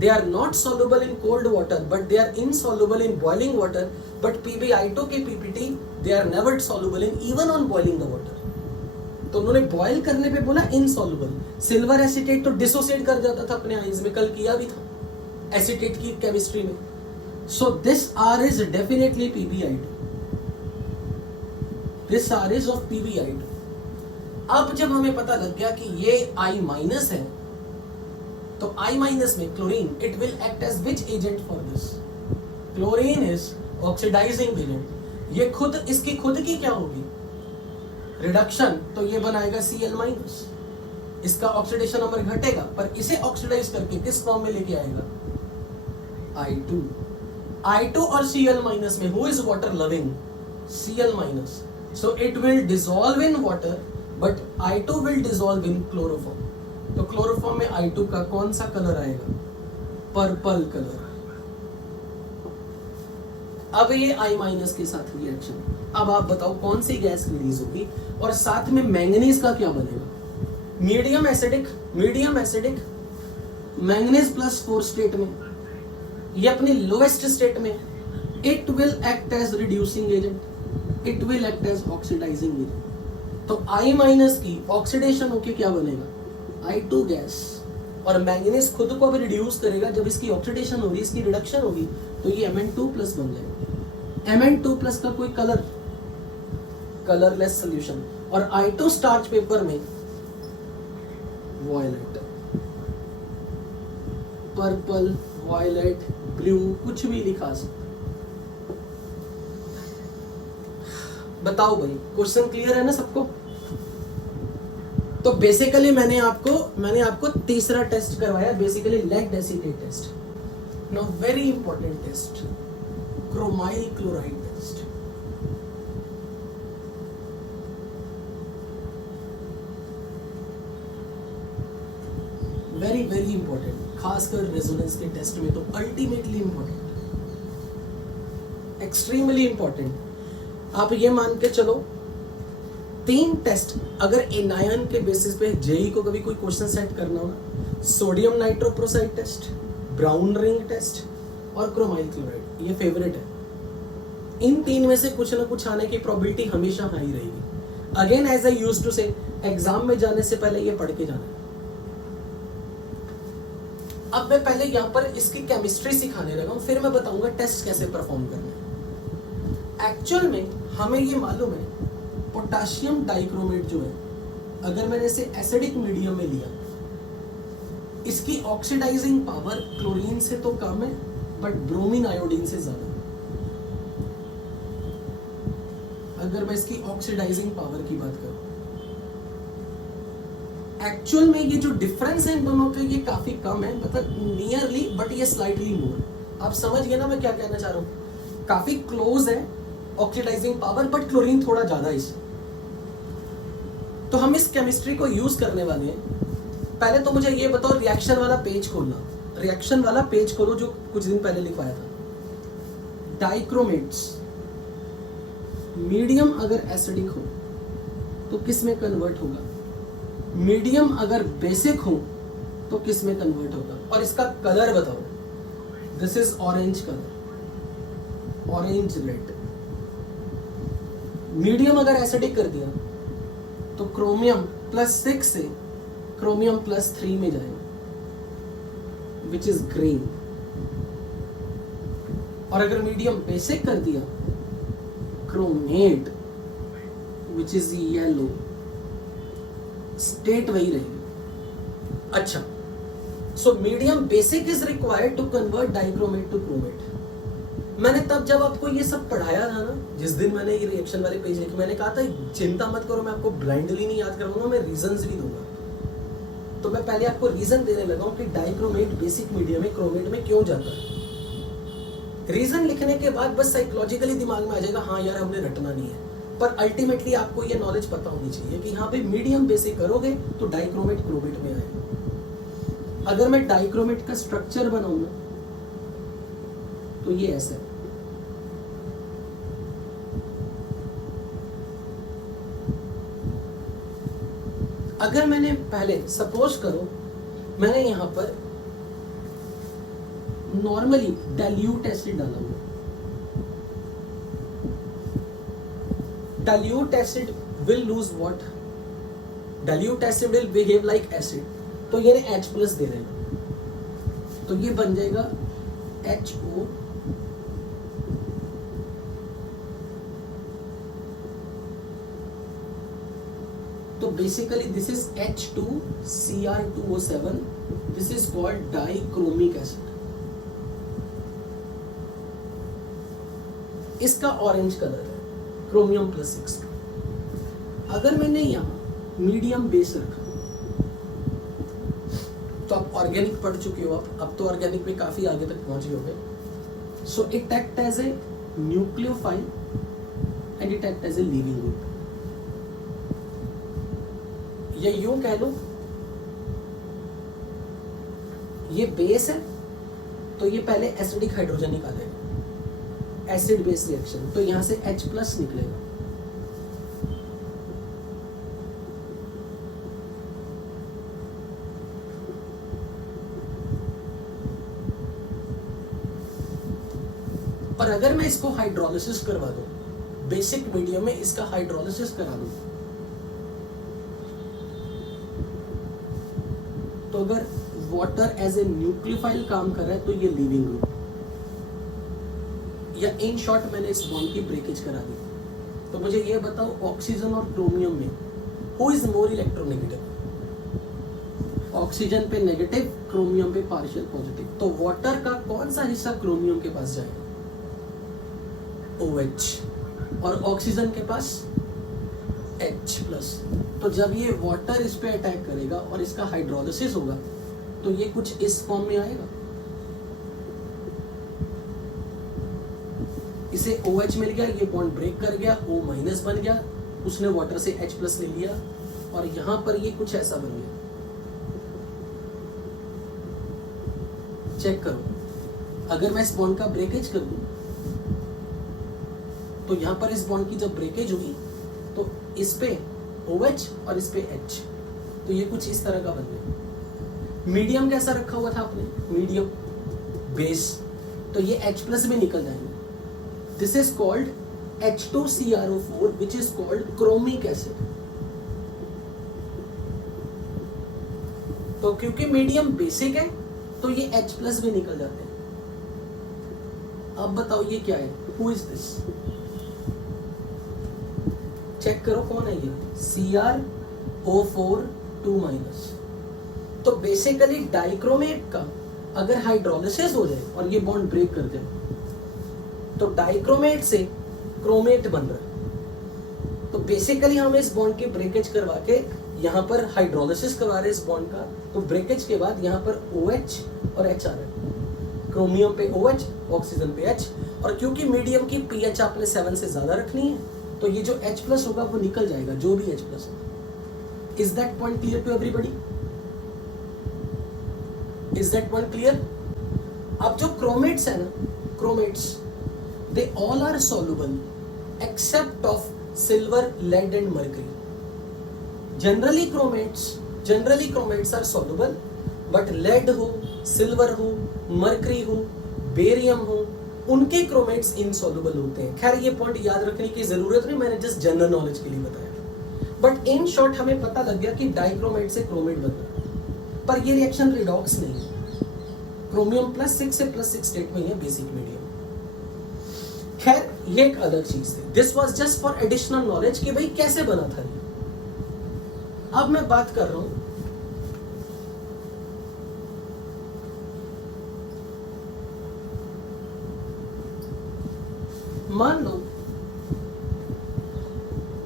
They are not soluble in cold water, but they are insoluble in boiling water. But PbI2 के PPT, they are never soluble in even on boiling the water. तो उन्होंने boil करने पे बोला insoluble. Silver acetate तो dissociate कर जाता था अपने आइंस में, कल किया भी था। एसीटेट की केमिस्ट्री में. So this are is definitely P B I two. This are is of P B I two. अब जब हमें पता लग गया कि ये I माइनस है, तो I माइनस में chlorine, it will act as which agent for this? Chlorine is oxidising agent. ये खुद, इसकी खुद की क्या होगी? रिडक्शन. तो ये बनाएगा Cl माइनस. इसका ऑक्सीडेशन नंबर घटेगा, पर इसे ऑक्सीडाइज करके किस फॉर्म में लेके आएगा? I2. I2 और Cl माइनस में who is water loving? Cl minus. So it will dissolve in water, but I2 will dissolve in chloroform. तो क्लोरोफॉर्म में I2 का कौन सा कलर आएगा? Purple colour. अब ये I माइनस के साथ रिएक्शन. अब आप बताओ कौन सी गैस रिलीज होगी, और साथ में मैंगनीज का क्या बनेगा? Medium acidic. Medium acidic manganese plus 4 state में, ये अपनी लोएस्ट स्टेट में, it will act as reducing agent, it will act as oxidising agent. तो I माइनस की ऑक्सीडेशन होके क्या बनेगा? I2 gas. और मैंगनीज खुद को भी रिड्यूस करेगा. जब इसकी ऑक्सीडेशन होगी, इसकी रिडक्शन होगी, तो ये Mn2 प्लस बन जाएगा. Mn2 प्लस का कोई कलर, कलरलेस सोल्यूशन. और I2 स्टार्च पेपर में वॉयलेट, पर्पल, वॉयलेट, ब्लू, कुछ भी लिखा सकते. बताओ भाई, क्वेश्चन क्लियर है ना सबको? तो बेसिकली मैंने आपको तीसरा टेस्ट करवाया, basically lead acetate test. Now very important test, chromyl chloride test. Very very important, खासकर रेजोनेंस के टेस्ट में तो अल्टीमेटली इंपॉर्टेंट, एक्सट्रीमली इंपॉर्टेंट. आप ये मान के चलो 3 टेस्ट अगर एनायन के बेसिस पे जेई को कभी कोई क्वेश्चन सेट करना हो, sodium nitroprusside test, brown ring test और क्रोमाइल क्लोराइड, ये फेवरेट है. इन 3 में से कुछ ना कुछ आने की प्रोबेबिलिटी हमेशा हाई रहेगी. Again as I used to say, exam में जाने से पहले ये पढ़ के जाना है. अब मैं पहले यहाँ पर इसकी केमिस्ट्री सिखाने लगा हूँ, फिर मैं बताऊंगा टेस्ट कैसे परफॉर्म करना है. एक्चुअल में हमें ये मालूम है, पोटाशियम डाइक्रोमेट जो है, अगर मैंने इसे एसिडिक मीडियम में लिया, इसकी ऑक्सीडाइजिंग पावर क्लोरीन से तो कम है, बट ब्रोमीन आयोडीन से ज्यादा. अगर मैं इसकी ऑक्सीडाइजिंग पावर की बात करूं, एक्चुअल में ये जो डिफरेंस है इन दोनों का, ये काफी कम है, मतलब नियरली, बट ये स्लाइटली मोर. आप समझ गए ना मैं क्या कहना चाह रहा हूं? काफी क्लोज है ऑक्सीडाइजिंग पावर, बट क्लोरीन थोड़ा ज्यादा है इससे. तो हम इस केमिस्ट्री को यूज करने वाले हैं. पहले तो मुझे ये बताओ, रिएक्शन वाला पेज खोलना, रिएक्शन वाला पेज खोलो जो कुछ दिन पहले लिखवाया था. डाइक्रोमेट्स मीडियम अगर एसिडिक हो तो किस में कन्वर्ट होगा? मीडियम अगर बेसिक हो तो किस में कन्वर्ट होगा? और इसका कलर बताओ. This is orange colour, orange red. Medium अगर एसिडिक कर दिया तो क्रोमियम +6 से क्रोमियम +3 में जाएगा, विच इज ग्रीन. और अगर मीडियम बेसिक कर दिया, chromate, which is yellow. State वही रहेगी. अच्छा, so medium basic is required to convert dichromate to chromate. मैंने तब जब आपको ये सब पढ़ाया था ना, जिस दिन मैंने ये रिएक्शन वाले पेज लिखे, मैंने कहा था चिंता मत करो, मैं आपको ब्लाइंडली नहीं याद करवाऊंगा, मैं रीजंस भी दूंगा. तो मैं पहले आपको रीजन देने लगा हूं कि डाइक्रोमेट बेसिक मीडियम में क्रोमेट में क्यों जाता है. रीजन लिखने के बाद बस साइकोलॉजिकली दिमाग में आ जाएगा, हाँ यार हमने रटना नहीं है. पर अल्टीमेटली आपको ये नॉलेज पता होनी चाहिए कि यहाँ पे मीडियम बेसिक करोगे तो डाइक्रोमेट क्रोमेट में आएगा. अगर मैं डाइक्रोमेट का स्ट्रक्चर बनाऊंगा तो ये ऐसा है. अगर मैंने पहले सपोज करो मैंने यहां पर नॉर्मली डाइल्यूट एसिड डाला हुआ, dilute acid will lose what? Dilute acid will behave like acid. तो ये H+ दे रहे हैं. तो ये बन जाएगा HO तो basically this is H2Cr2O7, this is called dichromic acid. इसका ऑरेंज कलर है क्रोमियम +6 का। अगर मैंने यहाँ मीडियम बेस रखा तो आप ऑर्गेनिक पढ़ चुके हो, अब तो ऑर्गेनिक में काफी आगे तक पहुंच गए होंगे। So it act as a nucleophile and it act as a leaving group. ये यूं कह लो, ये बेस है तो ये पहले एसिडिक हाइड्रोजन निकालेगा, एसिड बेस रिएक्शन, तो यहां से H+ निकलेगा। और अगर मैं इसको हाइड्रोलिसिस करवा दूं, बेसिक मीडियम में इसका हाइड्रोलिसिस करा दूं, तो अगर वाटर एज ए न्यूक्लियोफाइल काम कर रहा है तो ये लीविंग ग्रुप, या इन शॉर्ट मैंने इस बॉन्ड की ब्रेकेज करा दी। तो मुझे ये बताओ, ऑक्सीजन और क्रोमियम में who is more electronegative? Oxygen पे नेगेटिव, क्रोमियम पे पार्शियल पॉजिटिव। तो वाटर का कौन सा हिस्सा क्रोमियम के पास जाएगा? OH। और ऑक्सीजन के पास H+। तो जब ये वाटर इस पे अटैक करेगा और इसका हाइड्रोलिसिस होगा तो ये कुछ इस फॉर्म में आएगा। इसे OH मिल गया, ये बॉन्ड ब्रेक कर गया, O- बन गया, उसने वाटर से H+ ले लिया और यहां पर ये कुछ ऐसा बन गया। चेक करो, अगर मैं इस बॉन्ड का ब्रेकेज कर दूं तो यहां पर इस बॉन्ड की जब ब्रेकेज हुई तो इस पे OH और इस पे H, तो ये कुछ इस तरह का बन गया। मीडियम कैसा रखा हुआ था आपने? मीडियम बेस, तो ये H+ में निकल जाएंगे। This is called H2CrO4 which is called chromic acid. तो क्योंकि मीडियम बेसिक है तो ये H+ में निकल जाते हैं। अब बताओ ये क्या है? Who is this? चेक करो कौन है ये? CrO4 2-। तो बेसिकली डाइक्रोमेट का अगर हाइड्रोलिसिस हो जाए और ये बॉन्ड ब्रेक कर दे तो डाइक्रोमेट से क्रोमेट बन रहा है। तो बेसिकली हम इस बॉन्ड की ब्रेकेज करवा के यहाँ पर हाइड्रोलिसिस करवा रहे हैं इस बॉन्ड का, तो ब्रेकेज के बाद यहाँ पर OH और H आ रहा है। क्रोमियम पे OH, ऑक्सीजन पे H, और क्योंकि मीडियम की pH आपने 7 से ज्यादा रखनी है तो ये जो H+ होगा वो निकल जाएगा, जो भी H+ है। Is that point clear to everybody? Is that point clear? अब जो क्रोमेट्स है ना, क्रोमेट्स they all are soluble except of silver, lead and mercury. Generally chromates are soluble, but lead हो, silver हो, mercury हो, barium हो, उनके क्रोमेट्स insoluble होते हैं। खैर ये पॉइंट याद रखने की जरूरत नहीं, मैंने जस्ट जनरल नॉलेज के लिए बताया। बट इन शॉर्ट हमें पता लग गया कि डाइक्रोमेट से क्रोमेट बन रहा है, पर ये रिएक्शन रिडॉक्स नहीं है। क्रोमियम +6 से +6 स्टेट में है बेसिक मीडियम। खैर ये एक अलग चीज थी। This was just for additional knowledge कि भाई कैसे बना था ये। अब मैं बात कर रहा हूं मान लो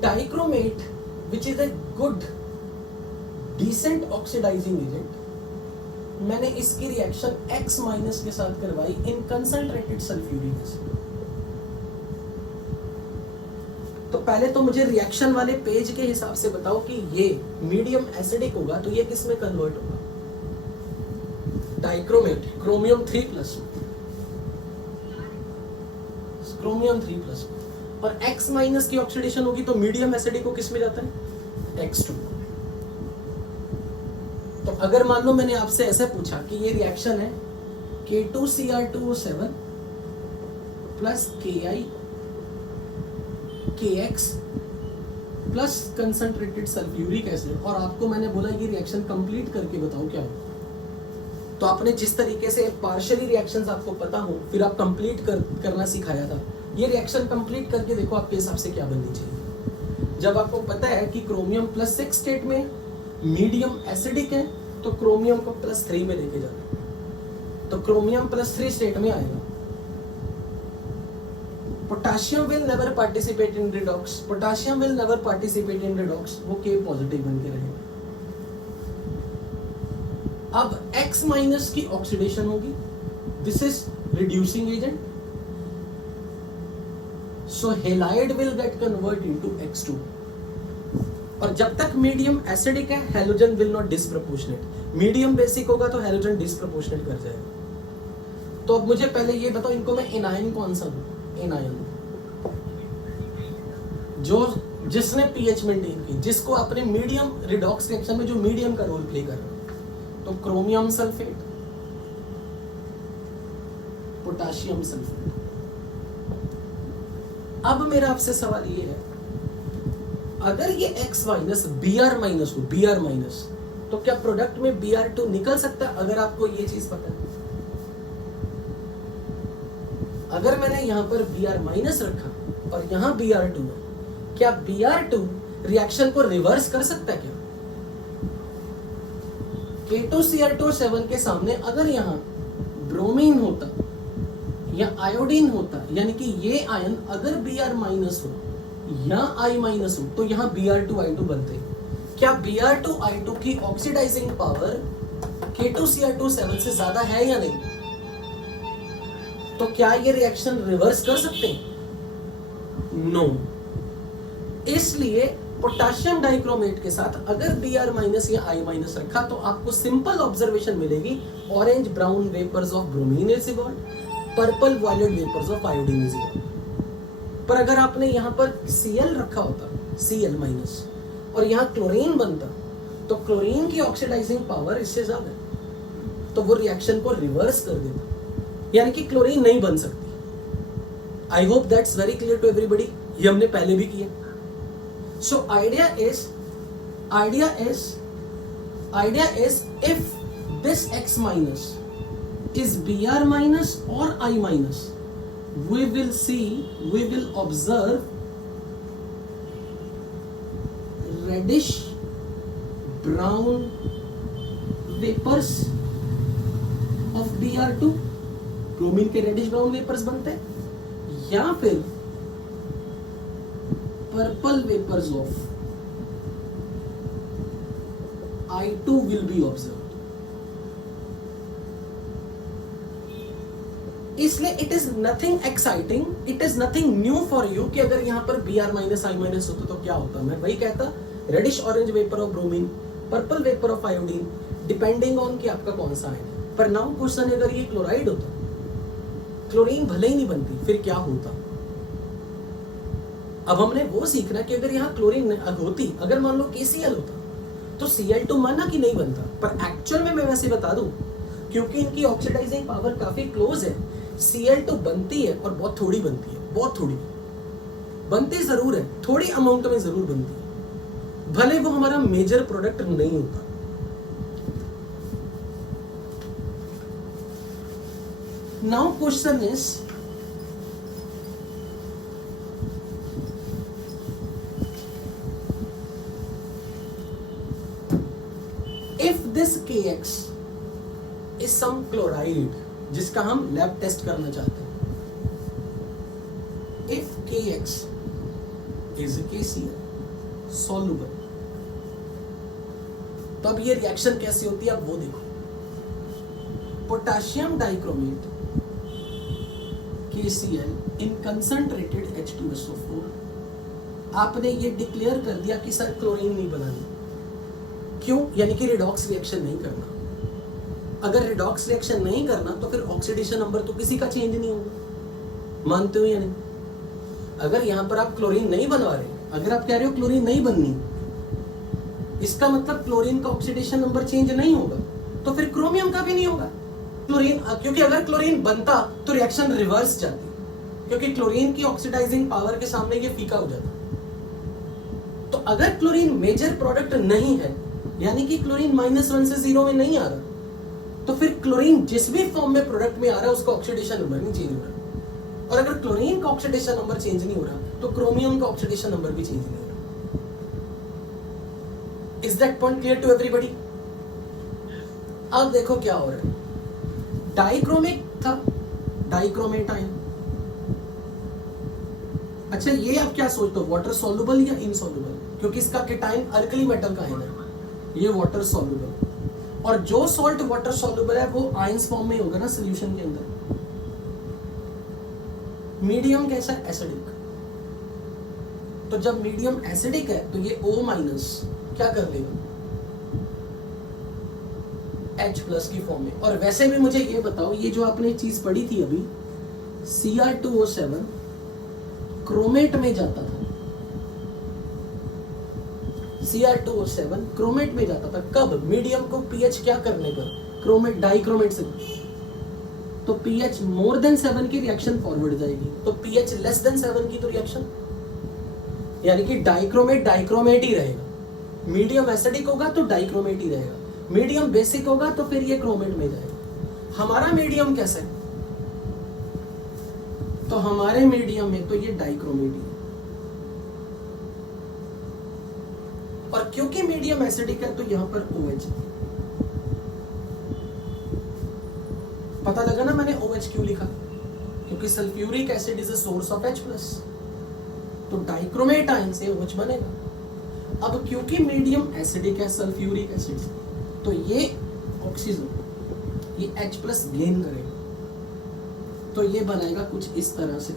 dichromate which is a good decent oxidising agent, मैंने इसकी रिएक्शन X- के साथ करवाई इन कंसंट्रेटेड सल्फ्यूरिक एसिड। तो पहले तो मुझे रिएक्शन वाले पेज के हिसाब से बताओ कि ये मीडियम एसिडिक होगा तो ये किस में कन्वर्ट होगा? डाइक्रोमेट, क्रोमियम 3+, क्रोमियम 3+, और X- की ऑक्सीडेशन होगी तो मीडियम एसिडिक को किस में जाता है? X2। तो अगर मान लो मैंने आपसे ऐसे पूछा कि ये रिएक्शन है K2Cr2O7 plus KX plus concentrated sulphuric acid, और आपको मैंने बोला ये रिएक्शन कंप्लीट करके बताओ क्या होगा, तो आपने जिस तरीके से पार्शियली रिएक्शंस आपको पता हो, फिर आप कंप्लीट करना सिखाया था, ये रिएक्शन कंप्लीट करके देखो आपके हिसाब से क्या बननी चाहिए। जब आपको पता है कि क्रोमियम +6 स्टेट में मीडियम एसिडिक है, तो क्रोमियम को +3 में लेके जाना, तो क्रोमियम +3 स्टेट में आएगा। Potassium will never participate in redox, potassium will never participate in redox, वो K पॉजिटिव बन के रहेगा। अब X- की ऑक्सीडेशन होगी, this is reducing agent, so halide will get convert into X2। और जब तक मीडियम एसिडिक है, halogen will not disproportionate. Medium basic होगा तो हैलोजन डिस्प्रपोर्शनेट कर जाएगा। तो अब मुझे पहले ये बताओ, इनको मैं एनायन कौन सा दूं? एनायन जो जिसने पीएच मेंटेन की, जिसको अपने मीडियम रिडॉक्स रिएक्शन में जो मीडियम का रोल प्ले कर रहा है, तो क्रोमियम सल्फेट, पोटेशियम सल्फेट। अब मेरा आपसे सवाल ये है, अगर ये X- Br- हो, Br-, तो क्या प्रोडक्ट में Br2 निकल सकता है? अगर आपको ये चीज पता है, अगर मैंने यहां पर Br- रखा और यहां Br2 है, क्या Br2 रिएक्शन को रिवर्स कर सकता है? क्या K2Cr2 के सामने अगर यहां ब्रोमीन होता या आयोडीन होता, यानी कि ये आयन अगर Br- हो या I- हो, तो यहां Br2I2 बनते। क्या Br2I2 की ऑक्सीडाइजिंग पावर K2Cr2 से ज्यादा है या नहीं? तो क्या ये रिएक्शन रिवर्स कर सकते हैं? नो। इसलिए पोटेशियम डाइक्रोमेट के साथ अगर Br- या I- रखा, तो आपको सिंपल ऑब्जर्वेशन मिलेगी, orange brown vapours of bromine is evolve, purple violet vapours of iodine is evolve. पर अगर आपने यहां पर Cl रखा होता, Cl- और यहां क्लोरीन बनता, तो क्लोरीन की ऑक्सीडाइजिंग पावर इससे ज्यादा है, तो वो रिएक्शन को रिवर्स कर देता, यानी कि क्लोरीन नहीं बन सकती। I hope that's very clear to everybody. ये हमने पहले भी किया। So idea is if this X- is Br- or I-, we will observe reddish brown vapors of Br2, bromine के रेडिश ब्राउन वेपर्स बनते हैं, या फिर purple vapours of I2 will be observed। इसलिए it is nothing exciting, it is nothing new for you कि अगर यहां पर Br- I- होता तो क्या होता। मैं वही कहता, reddish orange vapour of bromine, purple vapour of iodine, depending on कि आपका कौन सा है। पर नाउ क्वेश्चन है, अगर ये क्लोराइड होता, क्लोरीन भले ही नहीं बनती, फिर क्या होता? अब हमने वो सीखना कि अगर यहाँ क्लोरीन होती, अगर मान लो KCl होता, तो Cl2 माना कि नहीं बनता। पर एक्चुअल में मैं वैसे बता दूं, क्योंकि इनकी ऑक्सीडाइजिंग पावर काफी क्लोज है, Cl2 बनती है और बहुत थोड़ी बनती है, बहुत थोड़ी बनती जरूर है, थोड़ी अमाउंट में जरूर बनती है, भले वो हमारा मेजर प्रोडक्ट नहीं होता। Now question is, if this KX is some chloride, जिसका हम लैब टेस्ट करना चाहते हैं, if KX is a KCl soluble, तब ये रिएक्शन कैसी होती है, अब वो देखो। Potassium dichromate KCl in concentrated H2SO4, आपने ये डिक्लेयर कर दिया कि सर क्लोरीन नहीं बनानी। क्यों? यानी कि रिडॉक्स रिएक्शन नहीं करना। अगर रिडॉक्स रिएक्शन नहीं करना तो फिर ऑक्सीडेशन नंबर तो किसी का चेंज नहीं होगा। मानते हो या नहीं? अगर यहां पर आप क्लोरीन नहीं बनवा रहे, अगर आप कह रहे हो क्लोरीन नहीं बननी, इसका मतलब क्लोरीन का ऑक्सीडेशन नंबर चेंज नहीं होगा, तो फिर क्रोमियम का भी नहीं होगा। क्लोरीन, क्योंकि अगर क्लोरीन बनता तो रिएक्शन रिवर्स जाती, क्योंकि क्लोरीन की ऑक्सीडाइजिंग पावर के सामने ये फीका हो जाता। तो अगर क्लोरीन मेजर प्रोडक्ट नहीं है, यानी कि क्लोरीन -1 से 0 में नहीं आ रहा, तो तो फिर क्लोरीन जिस भी फॉर्म में प्रोडक्ट में आ रहा है उसका ऑक्सीडेशन नंबर नहीं चेंज हो रहा, और अगर क्लोरीन का ऑक्सीडेशन नंबर चेंज नहीं हो रहा तो क्रोमियम का ऑक्सीडेशन नंबर भी चेंज नहीं हो रहा। Is that point clear to everybody? अब देखो क्या हो रहा है, डाइक्रोमिक था, डाइक्रोमेट आयन। अच्छा ये आप क्या सोचते हो, वाटर सॉल्युबल या इनसॉल्युबल? क्योंकि इसका केटाइन अल्कली मेटल का आयन है, ये वाटर सॉल्युबल, और जो सॉल्ट वाटर सॉल्युबल है वो आयंस फॉर्म में होगा ना सॉल्यूशन के अंदर। मीडियम कैसा है, एसिडिक। तो जब मीडियम एसिडिक है तो ये O माइनस क्या कर लेगा, H प्लस की फॉर्म में। और वैसे भी मुझे ये बताओ, ये जो आपने चीज पढ़ी थी अभी, Cr2O7 क्रोमेट में जाता था, Cr2O7 क्रोमेट में जाता था। कब? मीडियम को pH क्या करने पर, क्रोमेट डाइक्रोमेट से। तो pH मोर देन 7 की रिएक्शन फॉरवर्ड जाएगी, तो pH लेस देन 7 की तो रिएक्शन, यानी कि डाइक्रोमेट डाइक्रोमेट ही रहेगा। मीडियम एसिडिक होगा तो डाइक्रोमेट ही रहेगा, मीडियम बेसिक होगा तो फिर ये क्रोमेट में जाएगा। हमारा मीडियम कैसा है, तो हमारे मीडियम में तो ये डाइक्रोमेट ही है। और क्योंकि मीडियम एसिडिक है तो यहां पर OH, पता लगा ना मैंने OH क्यों लिखा, क्योंकि sulphuric acid is a source of H+, तो डाइक्रोमेट आयन से OH बनेगा। अब क्योंकि मीडियम एसिडिक है सल्फ्यूरिक एसिड, तो ये ऑक्सीजन ये H+ गेन करेगा, तो ये बनाएगा कुछ इस तरह से।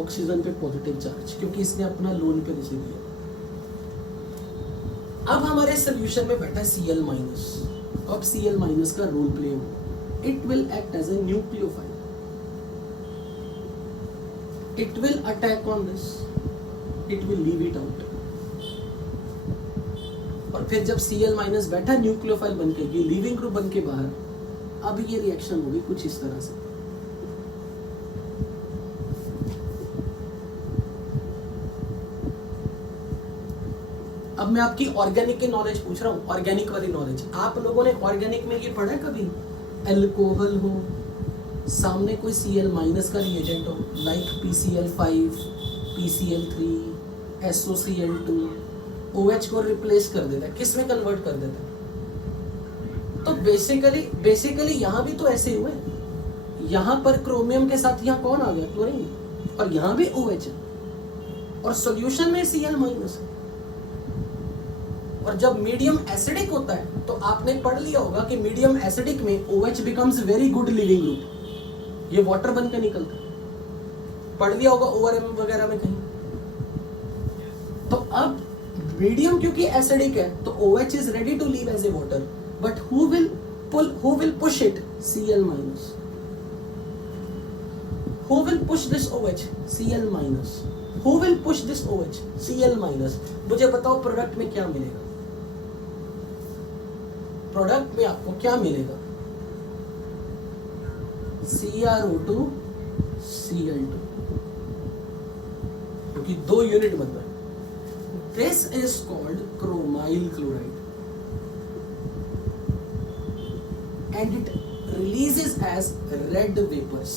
ऑक्सीजन पे पॉजिटिव चार्ज, क्योंकि इसने अपना लोन पे रिसीव किया। अब हमारे सॉल्यूशन में बैठा है Cl-। अब Cl- का रोल प्ले हो, it will act as a nucleophile, it will attack on this, it will leave it out। और फिर जब Cl- बैठा न्यूक्लियोफाइल बनके, ये लीविंग ग्रुप बनके बाहर, अब ये रिएक्शन होगी कुछ इस तरह से। अब मैं आपकी ऑर्गेनिक की नॉलेज पूछ रहा हूं, ऑर्गेनिक वाली नॉलेज। आप लोगों ने ऑर्गेनिक में ये पढ़ा है कभी, अल्कोहल हो, सामने कोई Cl- का रिएजेंट हो, like PCl5, PCl3, SOCl2, OH को रिप्लेस कर देता है, किस में कन्वर्ट कर देता है? तो बेसिकली यहां भी तो ऐसे हुए, यहां पर क्रोमियम के साथ यहां कौन आ गया, क्लोरीन, और यहां भी OH है, और सॉल्यूशन में Cl-। और जब मीडियम एसिडिक होता है तो आपने पढ़ लिया होगा कि मीडियम एसिडिक में OH becomes very good leaving group, ये वाटर बनकर निकलता है, पढ़ लिया होगा ORM वगैरह में कहीं। तो अब मीडियम क्योंकि एसिडिक है तो OH is ready to leave as a water, but who will push it, Cl-। Who will push this OH? Cl-। Who will push this OH? Cl-। मुझे बताओ प्रोडक्ट में क्या मिलेगा, प्रोडक्ट में आपको क्या मिलेगा, CrO2 Cl2, क्योंकि 2 यूनिट बन रहा है। This is called chromyl chloride and it releases as red vapours.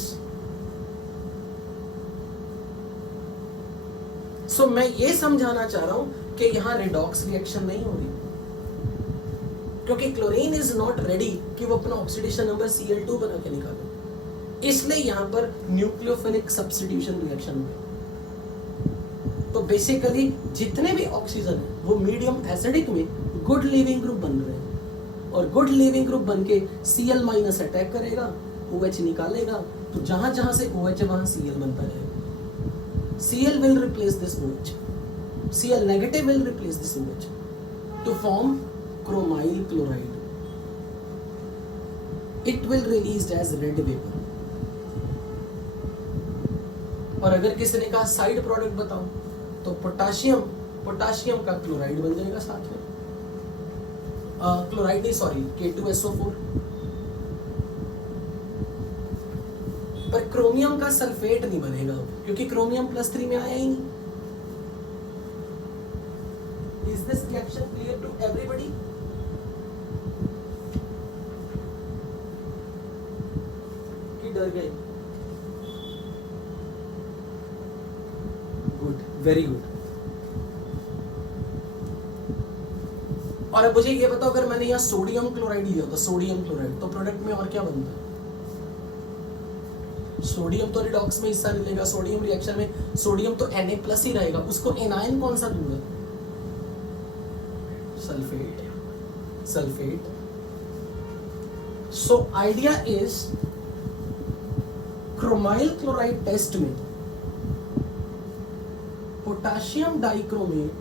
सो मैं ये समझाना चाह रहा हूं कि यहां रिडॉक्स रिएक्शन नहीं हो रही, क्योंकि क्लोरीन इज नॉट रेडी कि वो अपना ऑक्सीडेशन नंबर Cl2 बना के निकाले, इसलिए यहां पर न्यूक्लियोफिलिक सब्स्टिट्यूशन रिएक्शन हुई। तो बेसिकली जितने भी ऑक्सीजन है वो मीडियम एसिडिक में गुड लिविंग ग्रुप बन रहे हैं, और गुड लिविंग ग्रुप बनके Cl- अटैक करेगा, OH निकालेगा, तो जहां जहां से OH है वहां Cl बनता रहेगा। Cl will replace this OH, Cl negative will replace this OH to form chromyl chloride. It will released as red vapor। और अगर किसी ने कहा साइड प्रोडक्ट बताओ, तो पोटाशियम का क्लोराइड बन जाएगा साथ में, क्लोराइड नहीं सॉरी K2SO4, पर क्रोमियम का सल्फेट नहीं बनेगा क्योंकि क्रोमियम +3 में आया ही नहीं। Is this reaction clear to everybody? कि डर गए? Good, very good. और अब मुझे ये बताओ, अगर मैंने यहाँ सोडियम क्लोराइड लिया होता, सोडियम क्लोराइड, तो प्रोडक्ट में और क्या बनता है? सोडियम तो रिडॉक्स में हिस्सा नहीं लेगा, सोडियम रिएक्शन में सोडियम तो Na+ ही रहेगा, उसको एनायन कौन सा दूंगा? Sulphate, sulphate. So idea is chromyl chloride test में potassium dichromate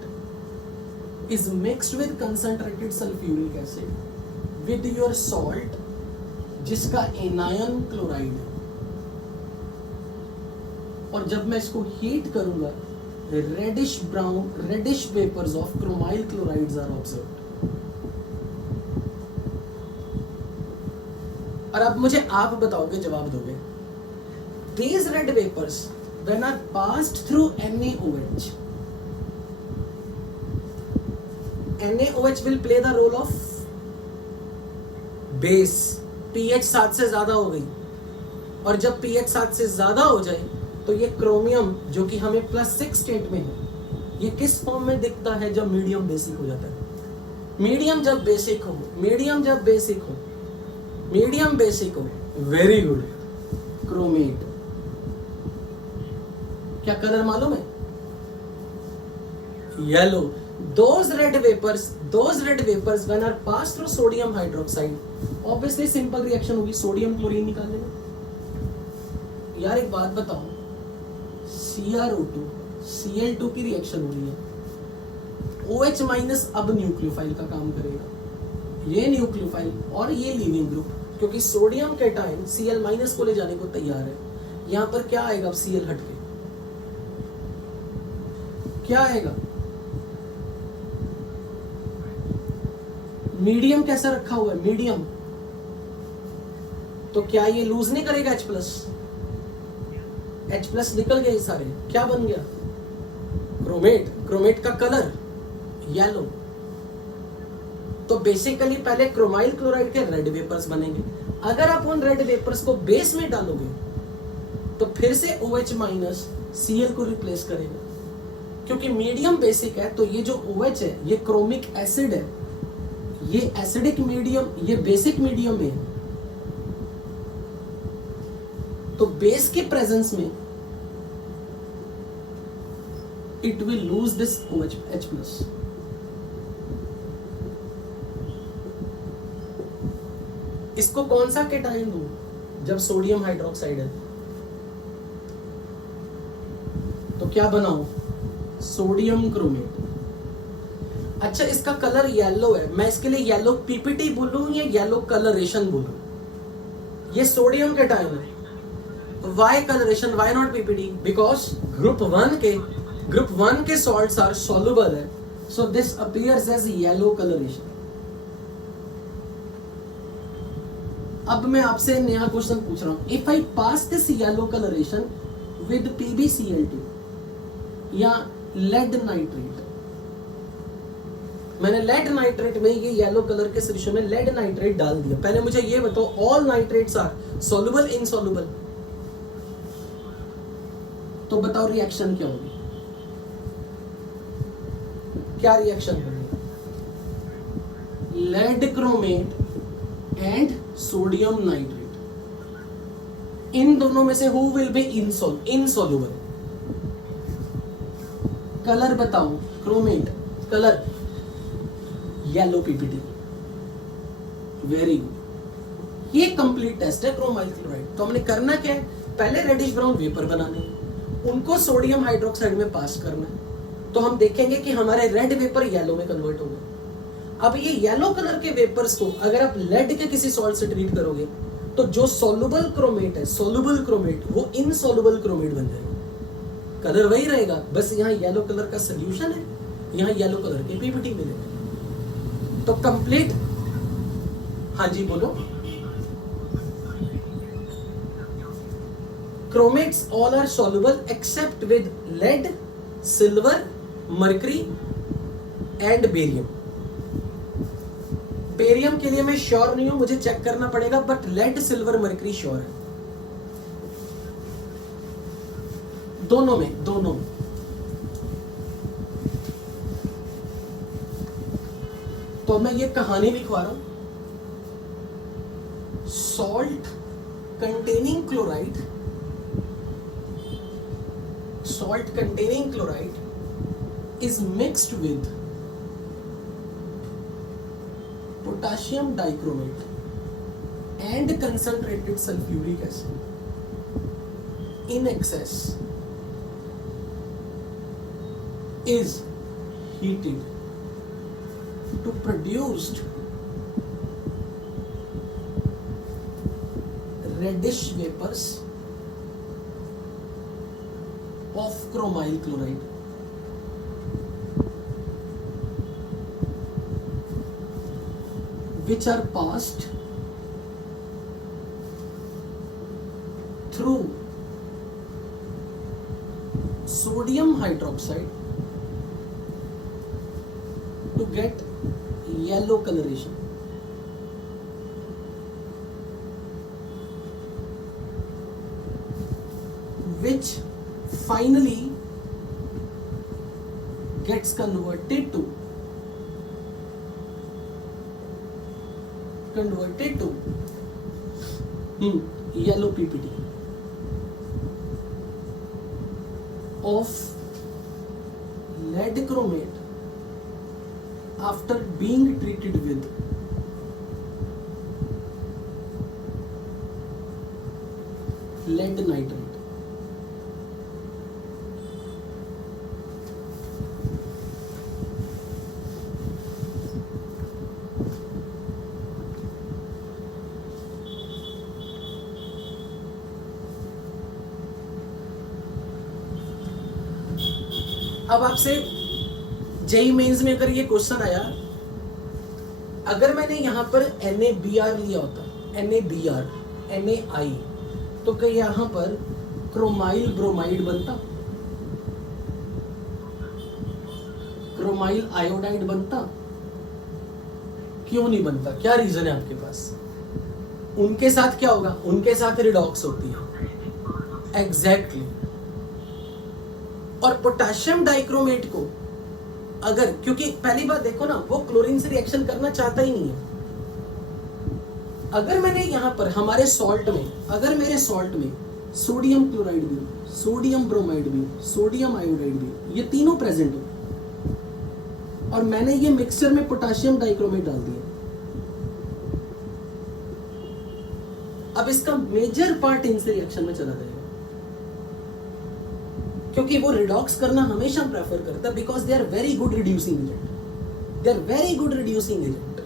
is mixed with concentrated sulfuric acid with your salt जिसका एनायन क्लोराइड है, और जब मैं इसको हीट करूंगा reddish brown, reddish vapours of chromyl chlorides are observed. और अब मुझे आप बताओगे, जवाब दोगे, these red vapors when are passed through NaOH, NaOH will play the role of base। pH 7 से ज्यादा हो गई, और जब pH 7 से ज्यादा हो जाए तो ये क्रोमियम जो कि हमें +6 स्टेट में है, ये किस फॉर्म में दिखता है? जब मीडियम बेसिक हो जाता है। मीडियम जब बेसिक हो, मीडियम जब बेसिक हो, मीडियम बेसिक हो, वेरी गुड, क्रोमेट। क्या कलर मालूम है? Yellow. Those red vapors when are passed through sodium hydroxide, obviously simple reaction होगी, सोडियम क्लोरीन निकालेगा। यार एक बात बताओ, CrO2 Cl2 की रिएक्शन हो रही है, OH- अब न्यूक्लियोफाइल का काम करेगा, ये न्यूक्लियोफाइल और ये लीविंग ग्रुप, क्योंकि सोडियम कैटायन Cl- को ले जाने को तैयार है। यहां पर क्या आएगा? अब Cl हटके क्या आएगा? मीडियम कैसा रखा हुआ है? मीडियम, तो क्या ये लूज नहीं करेगा H+? H+ निकल गए सारे, क्या बन गया? क्रोमेट। क्रोमेट का कलर येलो। तो बेसिकली पहले क्रोमाइल क्लोराइड के रेड वेपर्स बनेंगे, अगर आप उन रेड वेपर्स को बेस में डालोगे तो फिर से OH- Cl को रिप्लेस करेगा, क्योंकि मीडियम बेसिक है। तो ये जो OH है ये क्रोमिक एसिड है, ये एसिडिक मीडियम, ये बेसिक मीडियम है। तो बेस के प्रेजेंस में it will lose this H+। इसको कौन सा कैटायन दूं जब सोडियम हाइड्रोक्साइड है? तो क्या बनाऊं? Sodium chromate. अच्छा, इसका कलर येलो है, मैं इसके लिए येलो पीपीटी बोलूं या येलो कलरेशन बोलूं? ये सोडियम कैटायन है, why colouration, why not PPT? Because group one के सॉल्ट्स आर सॉल्युबल है, so this appears as yellow colouration. अब मैं आपसे नया क्वेश्चन पूछ रहा हूं, if I pass this yellow colouration with PbCl2 या लेड नाइट्रेट, मैंने लेड नाइट्रेट में ये येलो कलर के सॉल्यूशन में लेड नाइट्रेट डाल दिया। पहले मुझे ये बताओ, all nitrates are soluble insoluble? तो बताओ रिएक्शन क्या होगी? क्या रिएक्शन होगी? Lead chromate and sodium nitrate, इन दोनों में से who will be insoluble? Colour बताओ, chromate colour yellow P P T, very good. ये कंप्लीट टेस्ट है क्रोमाइल क्लोराइड। तो हमने करना क्या है? पहले रेडिश ब्राउन वेपर बनाने हैं, उनको सोडियम हाइड्रोक्साइड में पास करना है। तो हम देखेंगे कि हमारे रेड वेपर येलो में कन्वर्ट हो गए। अब ये येलो कलर के वेपर्स को अगर आप लेड के किसी सॉल्ट से ट्रीट करोगे तो जो सॉल्युबल क्रोमेट है, सॉल्युबल क्रोमेट, वो इनसॉल्युबल क्रोमेट बन जाएगा। कलर वही रहेगा, बस यहाँ येलो कलर का सोल्यूशन है, यहाँ येलो कलर के पीपीटी मिलेगा। तो कंप्लीट, हाँ जी बोलो। chromates all are soluble except with lead, silver, mercury and barium. Barium के लिए मैं श्योर नहीं हूं, मुझे चेक करना पड़ेगा, but lead silver mercury sure है। दोनों में तो मैं ये कहानी लिखवा रहा हूं। Salt containing chloride, is mixed with potassium dichromate and concentrated sulfuric acid in excess is heated to produce reddish vapors of chromyl chloride, which are passed through sodium hydroxide to get yellow coloration. Which finally gets converted to yellow PPT of lead chromate after being treated with lead nitrate. अब आपसे JEE mains में अगर ये question आया, अगर मैंने यहां पर NaBr लिया होता, NaBr, NaI, तो क्या यहां पर क्रोमाइल ब्रोमाइड बनता, क्रोमाइल आयोडाइड बनता? क्यों नहीं बनता? क्या रीजन है आपके पास? उनके साथ क्या होगा? उनके साथ रिडॉक्स होती है। एग्जैक्टली। और पोटेशियम डाइक्रोमेट को अगर, क्योंकि पहली बात देखो ना, वो क्लोरीन से रिएक्शन करना चाहता ही नहीं है। अगर मैंने यहां पर हमारे सॉल्ट में, अगर मेरे सॉल्ट में सोडियम क्लोराइड भी, सोडियम ब्रोमाइड भी, सोडियम आयोडाइड भी, ये तीनों प्रेजेंट हो, और मैंने ये मिक्सचर में पोटेशियम डाइक्रोमेट डाल दिया, अब इसका मेजर पार्ट इनसे रिएक्शन में चला जाएगा, क्योंकि वो रिडॉक्स करना हमेशा प्रेफर करता है, because they are very good reducing agent, they are very good reducing agent.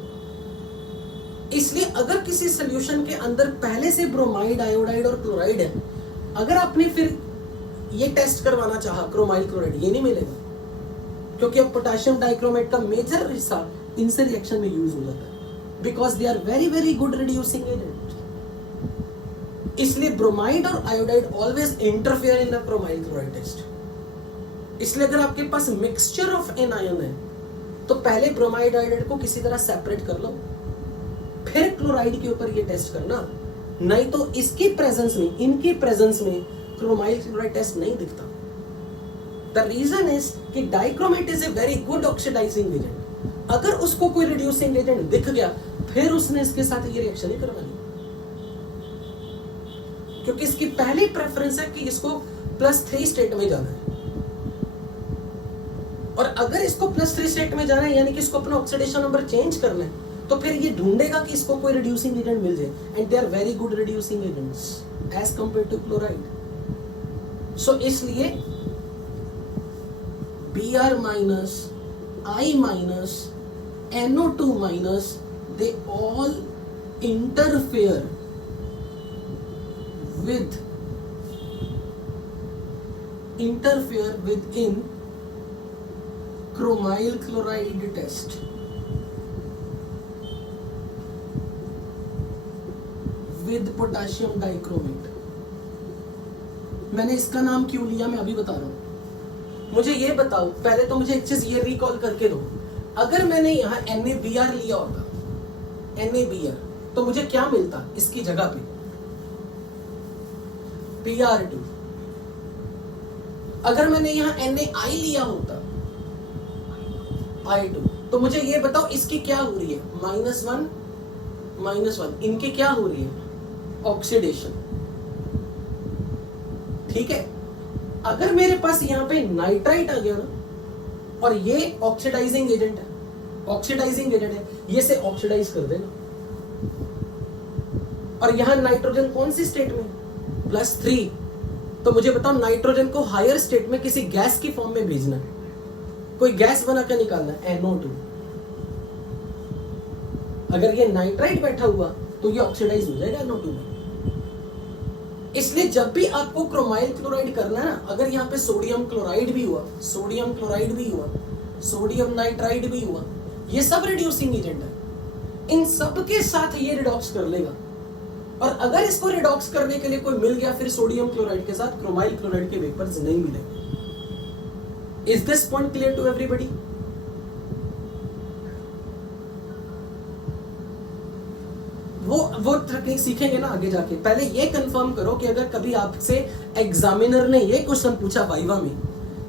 इसलिए अगर किसी सोल्यूशन के अंदर पहले से ब्रोमाइड, आयोडाइड और क्लोराइड है, अगर आपने फिर ये टेस्ट करवाना चाहा क्रोमाइल क्लोराइड, ये नहीं मिलेगा, क्योंकि अब पोटेशियम डाइक्रोमेट का मेजर हिस्सा इनसे रिएक्शन में यूज हो जाता है, because they are very very good reducing agent. इसलिए ब्रोमाइड और iodide always interfere in the chromyl chloride test. इसलिए अगर आपके पास मिक्सचर ऑफ एनायन है, तो पहले ब्रोमाइड आयोडाइड को किसी तरह सेपरेट कर लो, फिर क्लोराइड के ऊपर ये टेस्ट करना, नहीं तो इसकी प्रेजेंस में, इनकी प्रेजेंस में क्रोमाइल क्लोराइड टेस्ट नहीं दिखता। द रीजन इज कि dichromate is a very good oxidising agent. अगर उसको कोई रिड्यूसिंग एजेंट दिख गया, फिर उसने इसके साथ ये रिएक्शन ही करवानी, क्योंकि इसकी पहली प्रेफरेंस है कि इसको +3 स्टेट में जाना है। और अगर इसको +3 स्टेट में जाना है, यानी कि इसको अपना ऑक्सीडेशन नंबर चेंज करना है, तो फिर ये ढूंढेगा कि इसको कोई रिड्यूसिंग एजेंट मिल जाए, and they are very good reducing agents as compare to chloride. So इसलिए Br- I- NO2- they all interfere within chromyl chloride test with potassium dichromate। मैंने इसका नाम क्यों लिया, मैं अभी बता रहा हूं। मुझे ये बताओ, पहले तो मुझे एक चीज ये रिकॉल करके दो अगर मैंने यहाँ NaBr लिया होता, NaBr, तो मुझे क्या मिलता इसकी जगह पे? Br2। अगर मैंने यहाँ NaI लिया होता, I2, तो मुझे ये बताओ इसकी क्या हो रही है? -1 -1, इनके क्या हो रही है? ऑक्सीडेशन। ठीक है, अगर मेरे पास यहाँ पे नाइट्राइट आ गया ना, और ये ऑक्सीडाइजिंग एजेंट है, ऑक्सीडाइजिंग एजेंट है, ये से ऑक्सीडाइज कर देगा, और यहां नाइट्रोजन कौन सी स्टेट में? +3। तो मुझे बताओ नाइट्रोजन को हायर स्टेट में किसी गैस की फॉर्म में भेजना है, कोई गैस बना कर निकालना है, NO2। अगर ये नाइट्राइट बैठा हुआ तो ये ऑक्सीडाइज हो जाएगा NO2 में। इसलिए जब भी आपको क्रोमाइल क्लोराइड करना है ना, अगर यहाँ पे सोडियम क्लोराइड भी हुआ, सोडियम क्लोराइड भी हुआ, सोडियम नाइट्राइड भी हुआ, ये सब रिड्यूसिंग एजेंट है, इन सब के साथ ये रिडॉक्स कर लेगा। और अगर इसको रिडॉक्स करने के लिए कोई मिल गया फिर सोडियम क्लोराइड के साथ, क्रोमाइल क्लोराइड के वेपर्स नहीं मिलेंगे। Is this point clear to everybody? वो टेक्निक सीखेंगे ना आगे जाके। पहले ये कंफर्म करो कि अगर कभी आपसे एग्जामिनर ने ये क्वेश्चन पूछा वाइवा में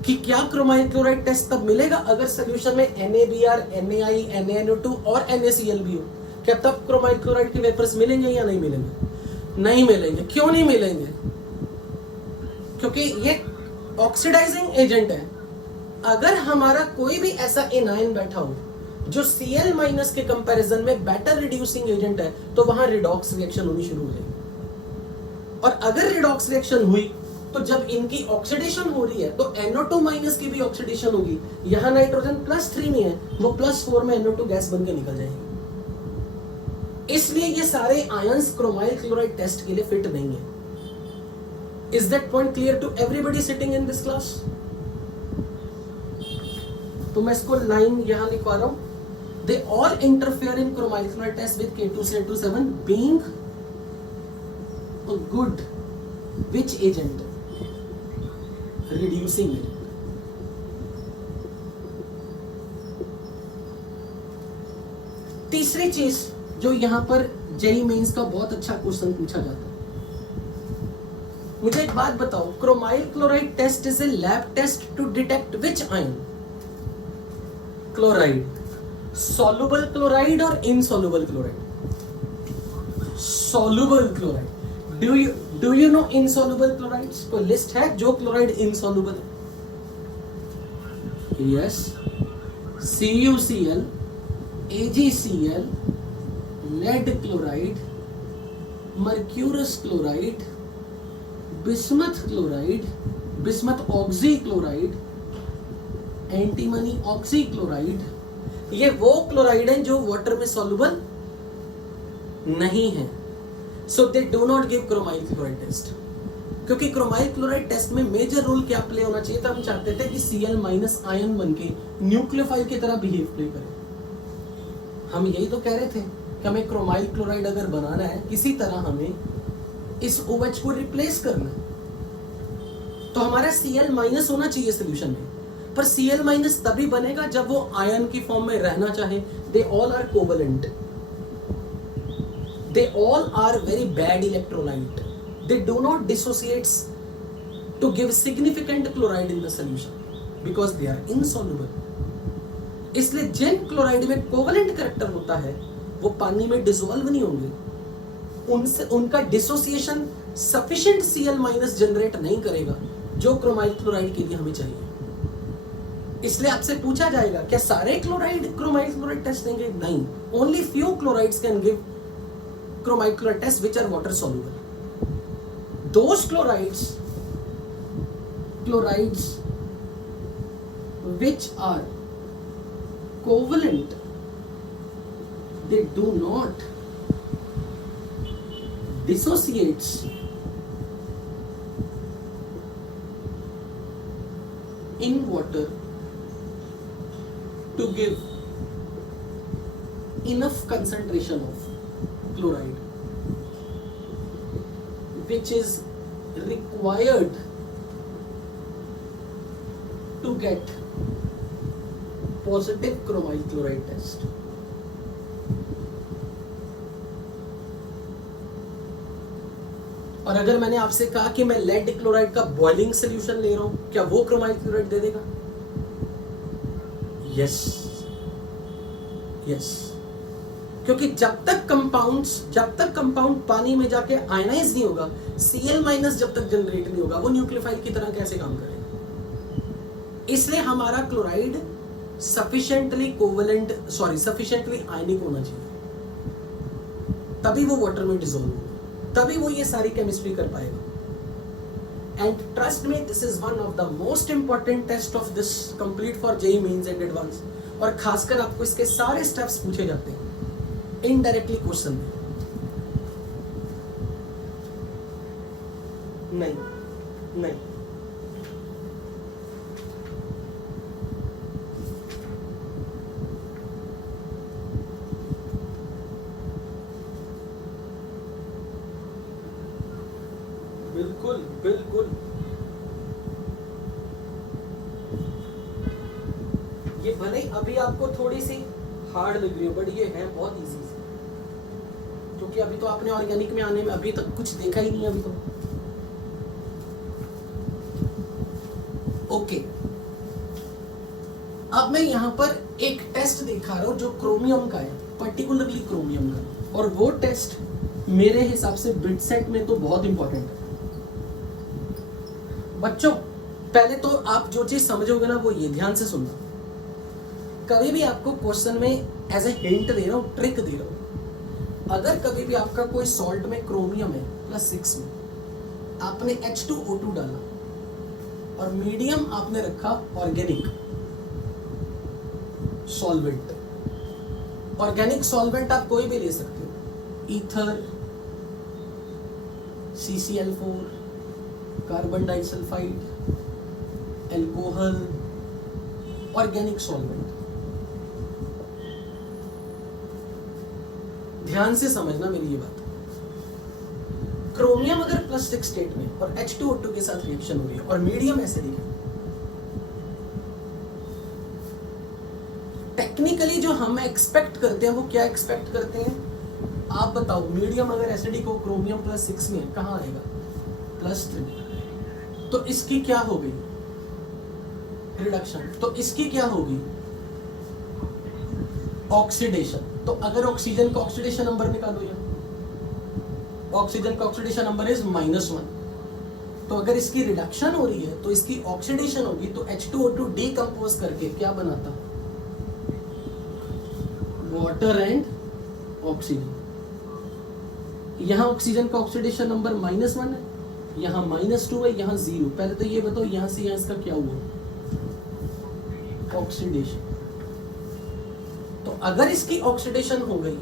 कि क्या क्रोमाइल क्लोराइड टेस्ट तब मिलेगा अगर सोल्यूशन में NaBr, NaI, NaNO2 और NaCl भी हो, क्या तब क्रोमाइल क्लोराइड के वेपर्स मिलेंगे या नहीं मिलेंगे? नहीं मिलेंगे। क्यों नहीं मिलेंगे? क्योंकि ये ऑक्सीडाइजिंग एजेंट है। अगर हमारा कोई भी ऐसा एनायन बैठा हो जो Cl- के कंपैरिजन में बेटर रिड्यूसिंग एजेंट है, तो वहां रिडॉक्स रिएक्शन होनी शुरू हो जाएगी। और अगर रिडॉक्स रिएक्शन हुई तो जब इनकी ऑक्सीडेशन हो रही है तो NO2- की भी ऑक्सीडेशन होगी। यहां नाइट्रोजन +3 में है, वो +4 में NO2 गैस बन के निकल जाएगी। इसलिए ये सारे आयंस क्रोमाइल क्लोराइड टेस्ट के लिए फिट नहीं है। Is that point clear to everybody sitting in this class? तो मैं इसको लाइन यहां लिखवा रहा हूं। They all interfere in chromyl chloride test with K2SO7 being a good which agent? Reducing agent. तीसरी चीज जो यहां पर जेई मेंस का बहुत अच्छा क्वेश्चन पूछा जाता है, मुझे एक बात बताओ, chromyl chloride test is a lab test to detect which ion? Chloride, soluble chloride or insoluble chloride? Soluble chloride. Do you know insoluble chlorides? कोई लिस्ट है जो क्लोराइड insoluble है? Yes, CuCl, AgCl, lead chloride, mercurous chloride, bismuth chloride, bismuth oxychloride, antimony oxychloride, ये वो chloride हैं जो water में soluble नहीं है। So they do not give chromyl chloride test. क्योंकि क्रोमाइल क्लोराइड टेस्ट में मेजर रोल क्या प्ले होना चाहिए था? हम चाहते थे कि Cl- आयन बनके न्यूक्लियोफाइल की तरह बिहेव प्ले करे। हम यही तो कह रहे थे कि हमें क्रोमाइल क्लोराइड अगर बनाना है किसी तरह हमें इस OH को रिप्लेस करना है, तो हमारा Cl- होना चाहिए सोल्यूशन में। पर Cl- तभी बनेगा जब वो आयन की फॉर्म में रहना चाहे। They all are covalent, they all are very bad electrolyte, they do not dissociates to give significant chloride in the solution because they are insoluble. इसलिए जिन क्लोराइड में कोवलेंट कैरेक्टर होता है वो पानी में डिसॉल्व नहीं होंगे, उनसे उनका डिसोसिएशन सफिशिएंट Cl- जनरेट नहीं करेगा जो क्रोमाइल क्लोराइड के लिए हमें चाहिए। इसलिए आपसे पूछा जाएगा क्या सारे क्लोराइड क्रोमाइल क्लोराइड टेस्ट देंगे? नहीं, only few chlorides can give chromyl chloride test which are water soluble. Those chlorides which are covalent, they do not dissociates in water to give enough concentration of chloride which is required to get positive chromyl chloride test. और अगर मैंने आपसे कहा कि मैं lead chloride का boiling solution ले रहा हूं, क्या वो क्रोमाइल क्लोराइड दे देगा? यस यस, क्योंकि जब तक कंपाउंड पानी में जाके आयनाइज नहीं होगा, Cl- जब तक जनरेट नहीं होगा, वो न्यूक्लियोफाइल की तरह कैसे काम करेगा? इसलिए हमारा क्लोराइड सफिशिएंटली आयनिक होना चाहिए, तभी वो वाटर में डिसॉल्व होगा, तभी वो ये सारी केमिस्ट्री कर पाएगा। And trust me, this is one of the most important test of this complete for JEE mains and advance. और खासकर आपको इसके सारे स्टेप्स पूछे जाते हैं इनडायरेक्टली क्वेश्चन में। नहीं, बिल्कुल बिल्कुल, ये भले ही अभी आपको थोड़ी सी हार्ड लग रही हो, बट ये है बहुत इजी, क्योंकि अभी तो आपने ऑर्गेनिक में आने में अभी तक कुछ देखा ही नहीं अभी तो। ओके, अब मैं यहां पर एक टेस्ट दिखा रहा हूं जो क्रोमियम का है, पर्टिकुलरली क्रोमियम का, और वो टेस्ट मेरे हिसाब से बिट सेट में तो बहुत इंपॉर्टेंट है। बच्चों, पहले तो आप जो चीज समझोगे ना वो ये, ध्यान से सुनना। कभी भी आपको क्वेश्चन में एज ए हिंट दे रहा हूं, ट्रिक दे रहा हूं, अगर कभी भी आपका कोई सॉल्ट में क्रोमियम है +6 में, आपने H2O2 डाला और मीडियम आपने रखा ऑर्गेनिक सॉल्वेंट। ऑर्गेनिक सॉल्वेंट आप कोई भी ले सकते हो, ether, CCl4, carbon disulphide, alcohol, organic solvent. ध्यान से समझना मेरी ये बात। क्रोमियम अगर +6 स्टेट में और H2O2 के साथ रिएक्शन हो रही है और मीडियम एसिडिक है, टेक्निकली जो हम एक्सपेक्ट करते हैं वो क्या एक्सपेक्ट करते हैं? आप बताओ, मीडियम अगर एसिडिक हो, क्रोमियम +6 में, कहां आएगा? +3। तो इसकी क्या हो गई? रिडक्शन। तो इसकी क्या होगी? ऑक्सीडेशन। तो अगर ऑक्सीजन का ऑक्सीडेशन नंबर निकालो, यहाँ ऑक्सीजन का ऑक्सीडेशन नंबर इज -1। तो अगर इसकी रिडक्शन हो रही है तो इसकी ऑक्सीडेशन होगी, तो H2O2 डीकंपोज करके क्या बनाता? Water and oxygen. यहाँ ऑक्सीजन का ऑक्सीडेशन नंबर -1 है, यहाँ -2 है, यहाँ 0। पहले तो ये बताओ यहाँ से यहाँ इसका क्या हुआ? ऑक्सीडेशन। तो अगर इसकी ऑक्सीडेशन हो गई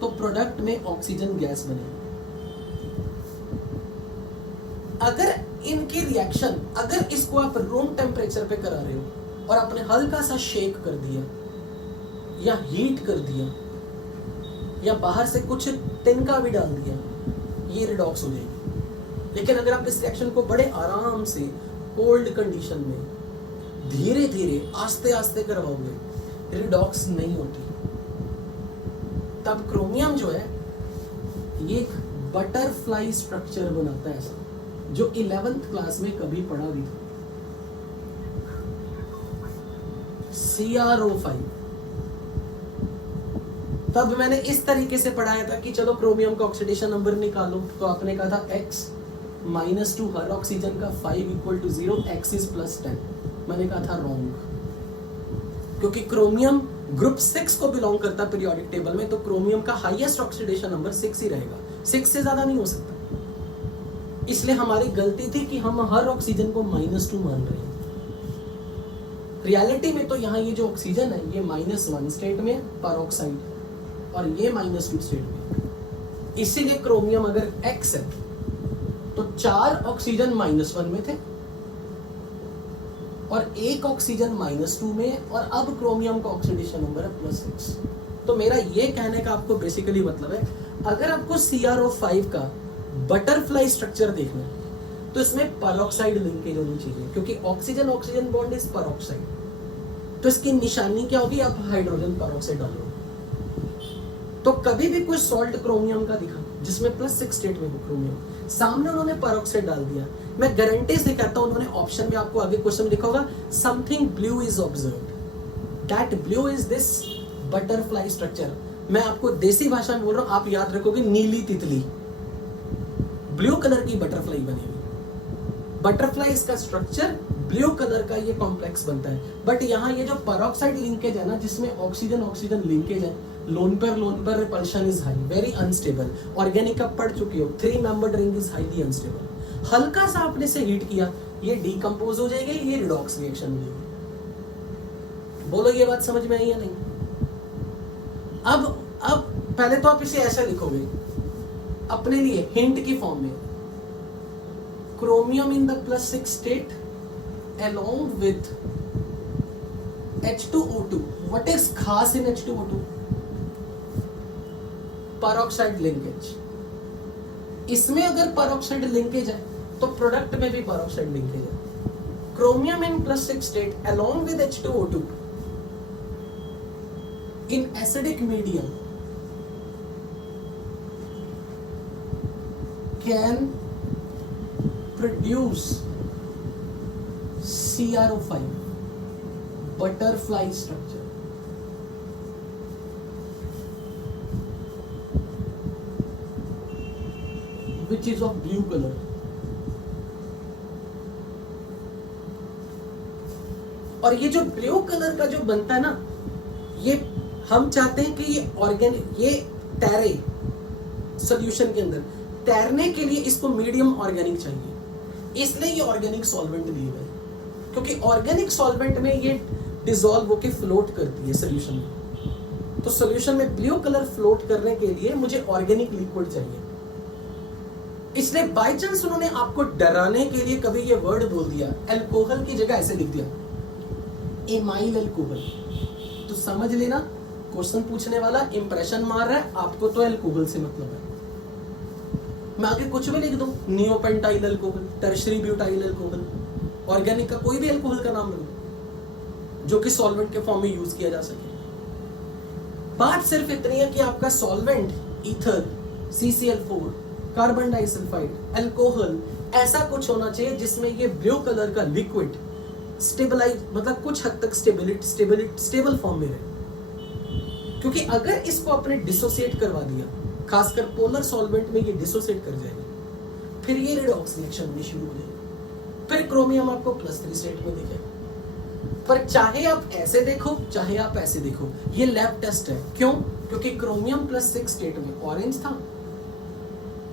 तो प्रोडक्ट में ऑक्सीजन गैस बनेगी। अगर इनकी रिएक्शन, अगर इसको आप रूम टेम्परेचर पे करा रहे हो और आपने हल्का सा शेक कर दिया या हीट कर दिया या बाहर से कुछ तिनका भी डाल दिया, ये रिडॉक्स हो जाएगी। लेकिन अगर आप इस रिएक्शन को बड़े आराम से कोल्ड कंडीशन में धीरे धीरे आस्ते आस्ते करवाओगे, रिडॉक्स नहीं होती। तब क्रोमियम जो है ये एक बटरफ्लाई स्ट्रक्चर बनाता है, ऐसा जो 11th क्लास में कभी पढ़ा भी था। CrO5। तब मैंने इस तरीके से पढ़ाया था कि चलो क्रोमियम का ऑक्सीडेशन नंबर निकालो, तो आपने कहा था X -2 हर ऑक्सीजन का 5 = 0, X is +10। मैंने कहा था रॉन्ग, क्योंकि क्रोमियम ग्रुप 6 को बिलोंग करता पीरियोडिक टेबल में, तो क्रोमियम का हाईएस्ट ऑक्सीडेशन नंबर 6 ही रहेगा, 6 से ज्यादा नहीं हो सकता। इसलिए हमारी गलती थी कि हम हर ऑक्सीजन को -2 मान रहे हैं। रियलिटी में तो यहाँ ये जो ऑक्सीजन है ये -1 स्टेट में पेरोक्साइड और ये -2 स्टेट में। इसीलिए क्रोमियम अगर X है तो 4 ऑक्सीजन -1 में थे और 1 ऑक्सीजन -2 में, और अब क्रोमियम का ऑक्सीडेशन नंबर है +6। तो मेरा ये कहने का आपको बेसिकली मतलब है, अगर आपको CrO5 का बटरफ्लाई स्ट्रक्चर देखना है तो इसमें पेरोक्साइड लिंकेज होनी चाहिए, क्योंकि oxygen oxygen bond is peroxide. तो इसकी निशानी क्या होगी, आप हाइड्रोजन पेरोक्साइड डालो। तो कभी भी कोई सॉल्ट क्रोमियम का दिखा जिसमें +6 स्टेट में हो क्रोमियम, सामने उन्होंने पेरोक्साइड डाल दिया, मैं गारंटी से कहता हूं उन्होंने ऑप्शन में आपको आगे क्वेश्चन लिखा होगा something blue is observed, that blue is this butterfly structure. मैं आपको देसी भाषा में बोल रहा हूं, आप याद रखोगे नीली तितली, ब्लू कलर की बटरफ्लाई बनी हुई, बटरफ्लाई इसका स्ट्रक्चर, ब्लू कलर का ये कॉम्प्लेक्स बनता है। बट यहाँ ये जो पेरोक्साइड लिंकेज है ना, जिसमें ऑक्सीजन ऑक्सीजन लिंकेज है, लोन पर repulsion is high, very unstable. Organic आप पढ़ चुके हो, 3 membered ring is highly unstable. हल्का सा आपने से हीट किया, ये डिकम्पोज हो जाएगी, ये रिडॉक्स रिएक्शन मिलेगी। बोलो ये बात समझ में आई या नहीं? अब पहले तो आप इसे ऐसा लिखोगे अपने लिए हिंट की फॉर्म में, chromium in the +6 state along with H2O2. What is खास in H2O2? Peroxide linkage. इसमें अगर पेरोक्साइड लिंकेज है तो प्रोडक्ट में भी पेरोक्साइड लिंकेज है। Chromium in +6 state along with H2O2 in acidic medium can produce CrO5, butterfly structure. Which is of blue color. और ये जो ब्लू कलर का जो बनता है ना, ये हम चाहते हैं कि ये ऑर्गेनिक, ये तैरे सॉल्यूशन के अंदर, तैरने के लिए इसको मीडियम ऑर्गेनिक चाहिए, इसलिए ये ऑर्गेनिक सॉल्वेंट लिए हुए, क्योंकि ऑर्गेनिक सॉल्वेंट में ये डिसॉल्व होके फ्लोट करती है सोल्यूशन में। तो सोल्यूशन में ब्लू कलर फ्लोट करने के लिए मुझे ऑर्गेनिक लिक्विड चाहिए। इसलिए बाय चांस उन्होंने आपको डराने के लिए कभी ये वर्ड बोल दिया, अल्कोहल की जगह ऐसे लिख दिया एमाइल अल्कोहल, तो समझ लेना क्वेश्चन पूछने वाला इंप्रेशन मार रहा है, आपको तो अल्कोहल से मतलब है। मैं आगे कुछ भी लिख दूं, neopentyl alcohol, tertiary butyl alcohol, organic का कोई भी अल्कोहल का नाम लो जो कि सॉल्वेंट के फॉर्म में यूज किया जा सके। बात सिर्फ इतनी है कि आपका solvent ether, CCl4, carbon disulphide, alcohol, ऐसा कुछ होना चाहिए जिसमें ये ब्लू कलर का लिक्विड स्टेबलाइज, मतलब कुछ हद तक स्टेबल फॉर्म में रहे। क्योंकि अगर इसको आपने डिसोसिएट करवा दिया, खासकर पोलर सॉल्वेंट में ये डिसोसिएट कर जाएगी, फिर ये रिडॉक्स रिएक्शन होनी शुरू हो जाएगी, फिर क्रोमियम आपको +3 स्टेट में दिखेगा। पर चाहे आप ऐसे देखो चाहे आप ऐसे देखो, ये लैब टेस्ट है। क्यों? क्योंकि क्रोमियम +6 स्टेट में ऑरेंज था,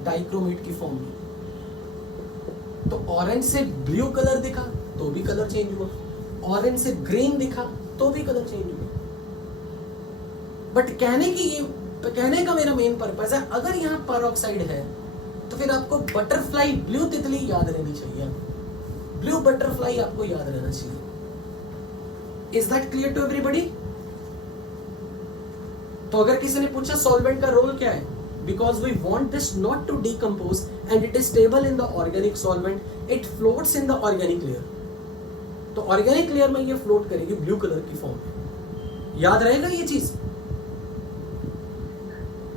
डाइक्रोमेट की फॉर्म में, तो ऑरेंज से ब्लू कलर दिखा तो भी कलर चेंज हुआ, ऑरेंज से ग्रीन दिखा तो भी कलर चेंज हुआ। बट कहने का मेरा मेन पर्पस है, अगर यहाँ पेरोक्साइड है तो फिर आपको बटरफ्लाई, ब्लू तितली याद रहनी चाहिए, ब्लू बटरफ्लाई आपको याद रहना चाहिए। Is that clear to everybody? तो अगर किसी ने पूछा सॉल्वेंट का रोल क्या है, because we want this not to decompose and it is stable in the organic solvent, it floats in the organic layer, तो organic layer में ये float करेगी ब्लू कलर की फॉर्म में। याद रहेगा ये चीज?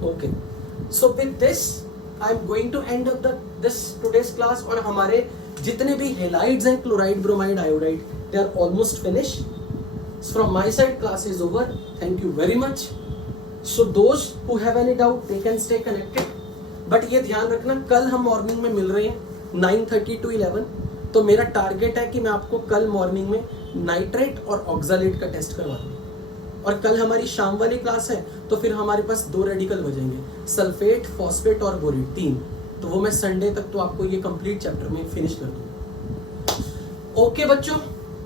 Okay, so with this I am going to end up this today's class. और हमारे जितने भी हेलाइड्स हैं, chloride, bromide, iodide, they are almost finish. From my side class is over, thank you very much. So those who have any doubt they can stay connected, but ये ध्यान रखना कल हम मॉर्निंग में मिल रहे हैं 9:30 to 11। तो मेरा टारगेट है कि मैं आपको कल मॉर्निंग में नाइट्रेट और ऑक्सालेट का टेस्ट करवा दूँ, और कल हमारी शाम वाली क्लास है तो फिर हमारे पास 2 रेडिकल बचेंगे, सल्फेट, फॉस्फेट और बोरेट, 3। तो वो मैं संडे तक तो आपको ये कंप्लीट चैप्टर में फिनिश कर दूँगा। ओके बच्चों,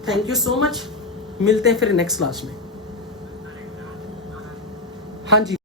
थैंक यू सो मच, मिलते हैं फिर नेक्स्ट क्लास में। हाँ जी।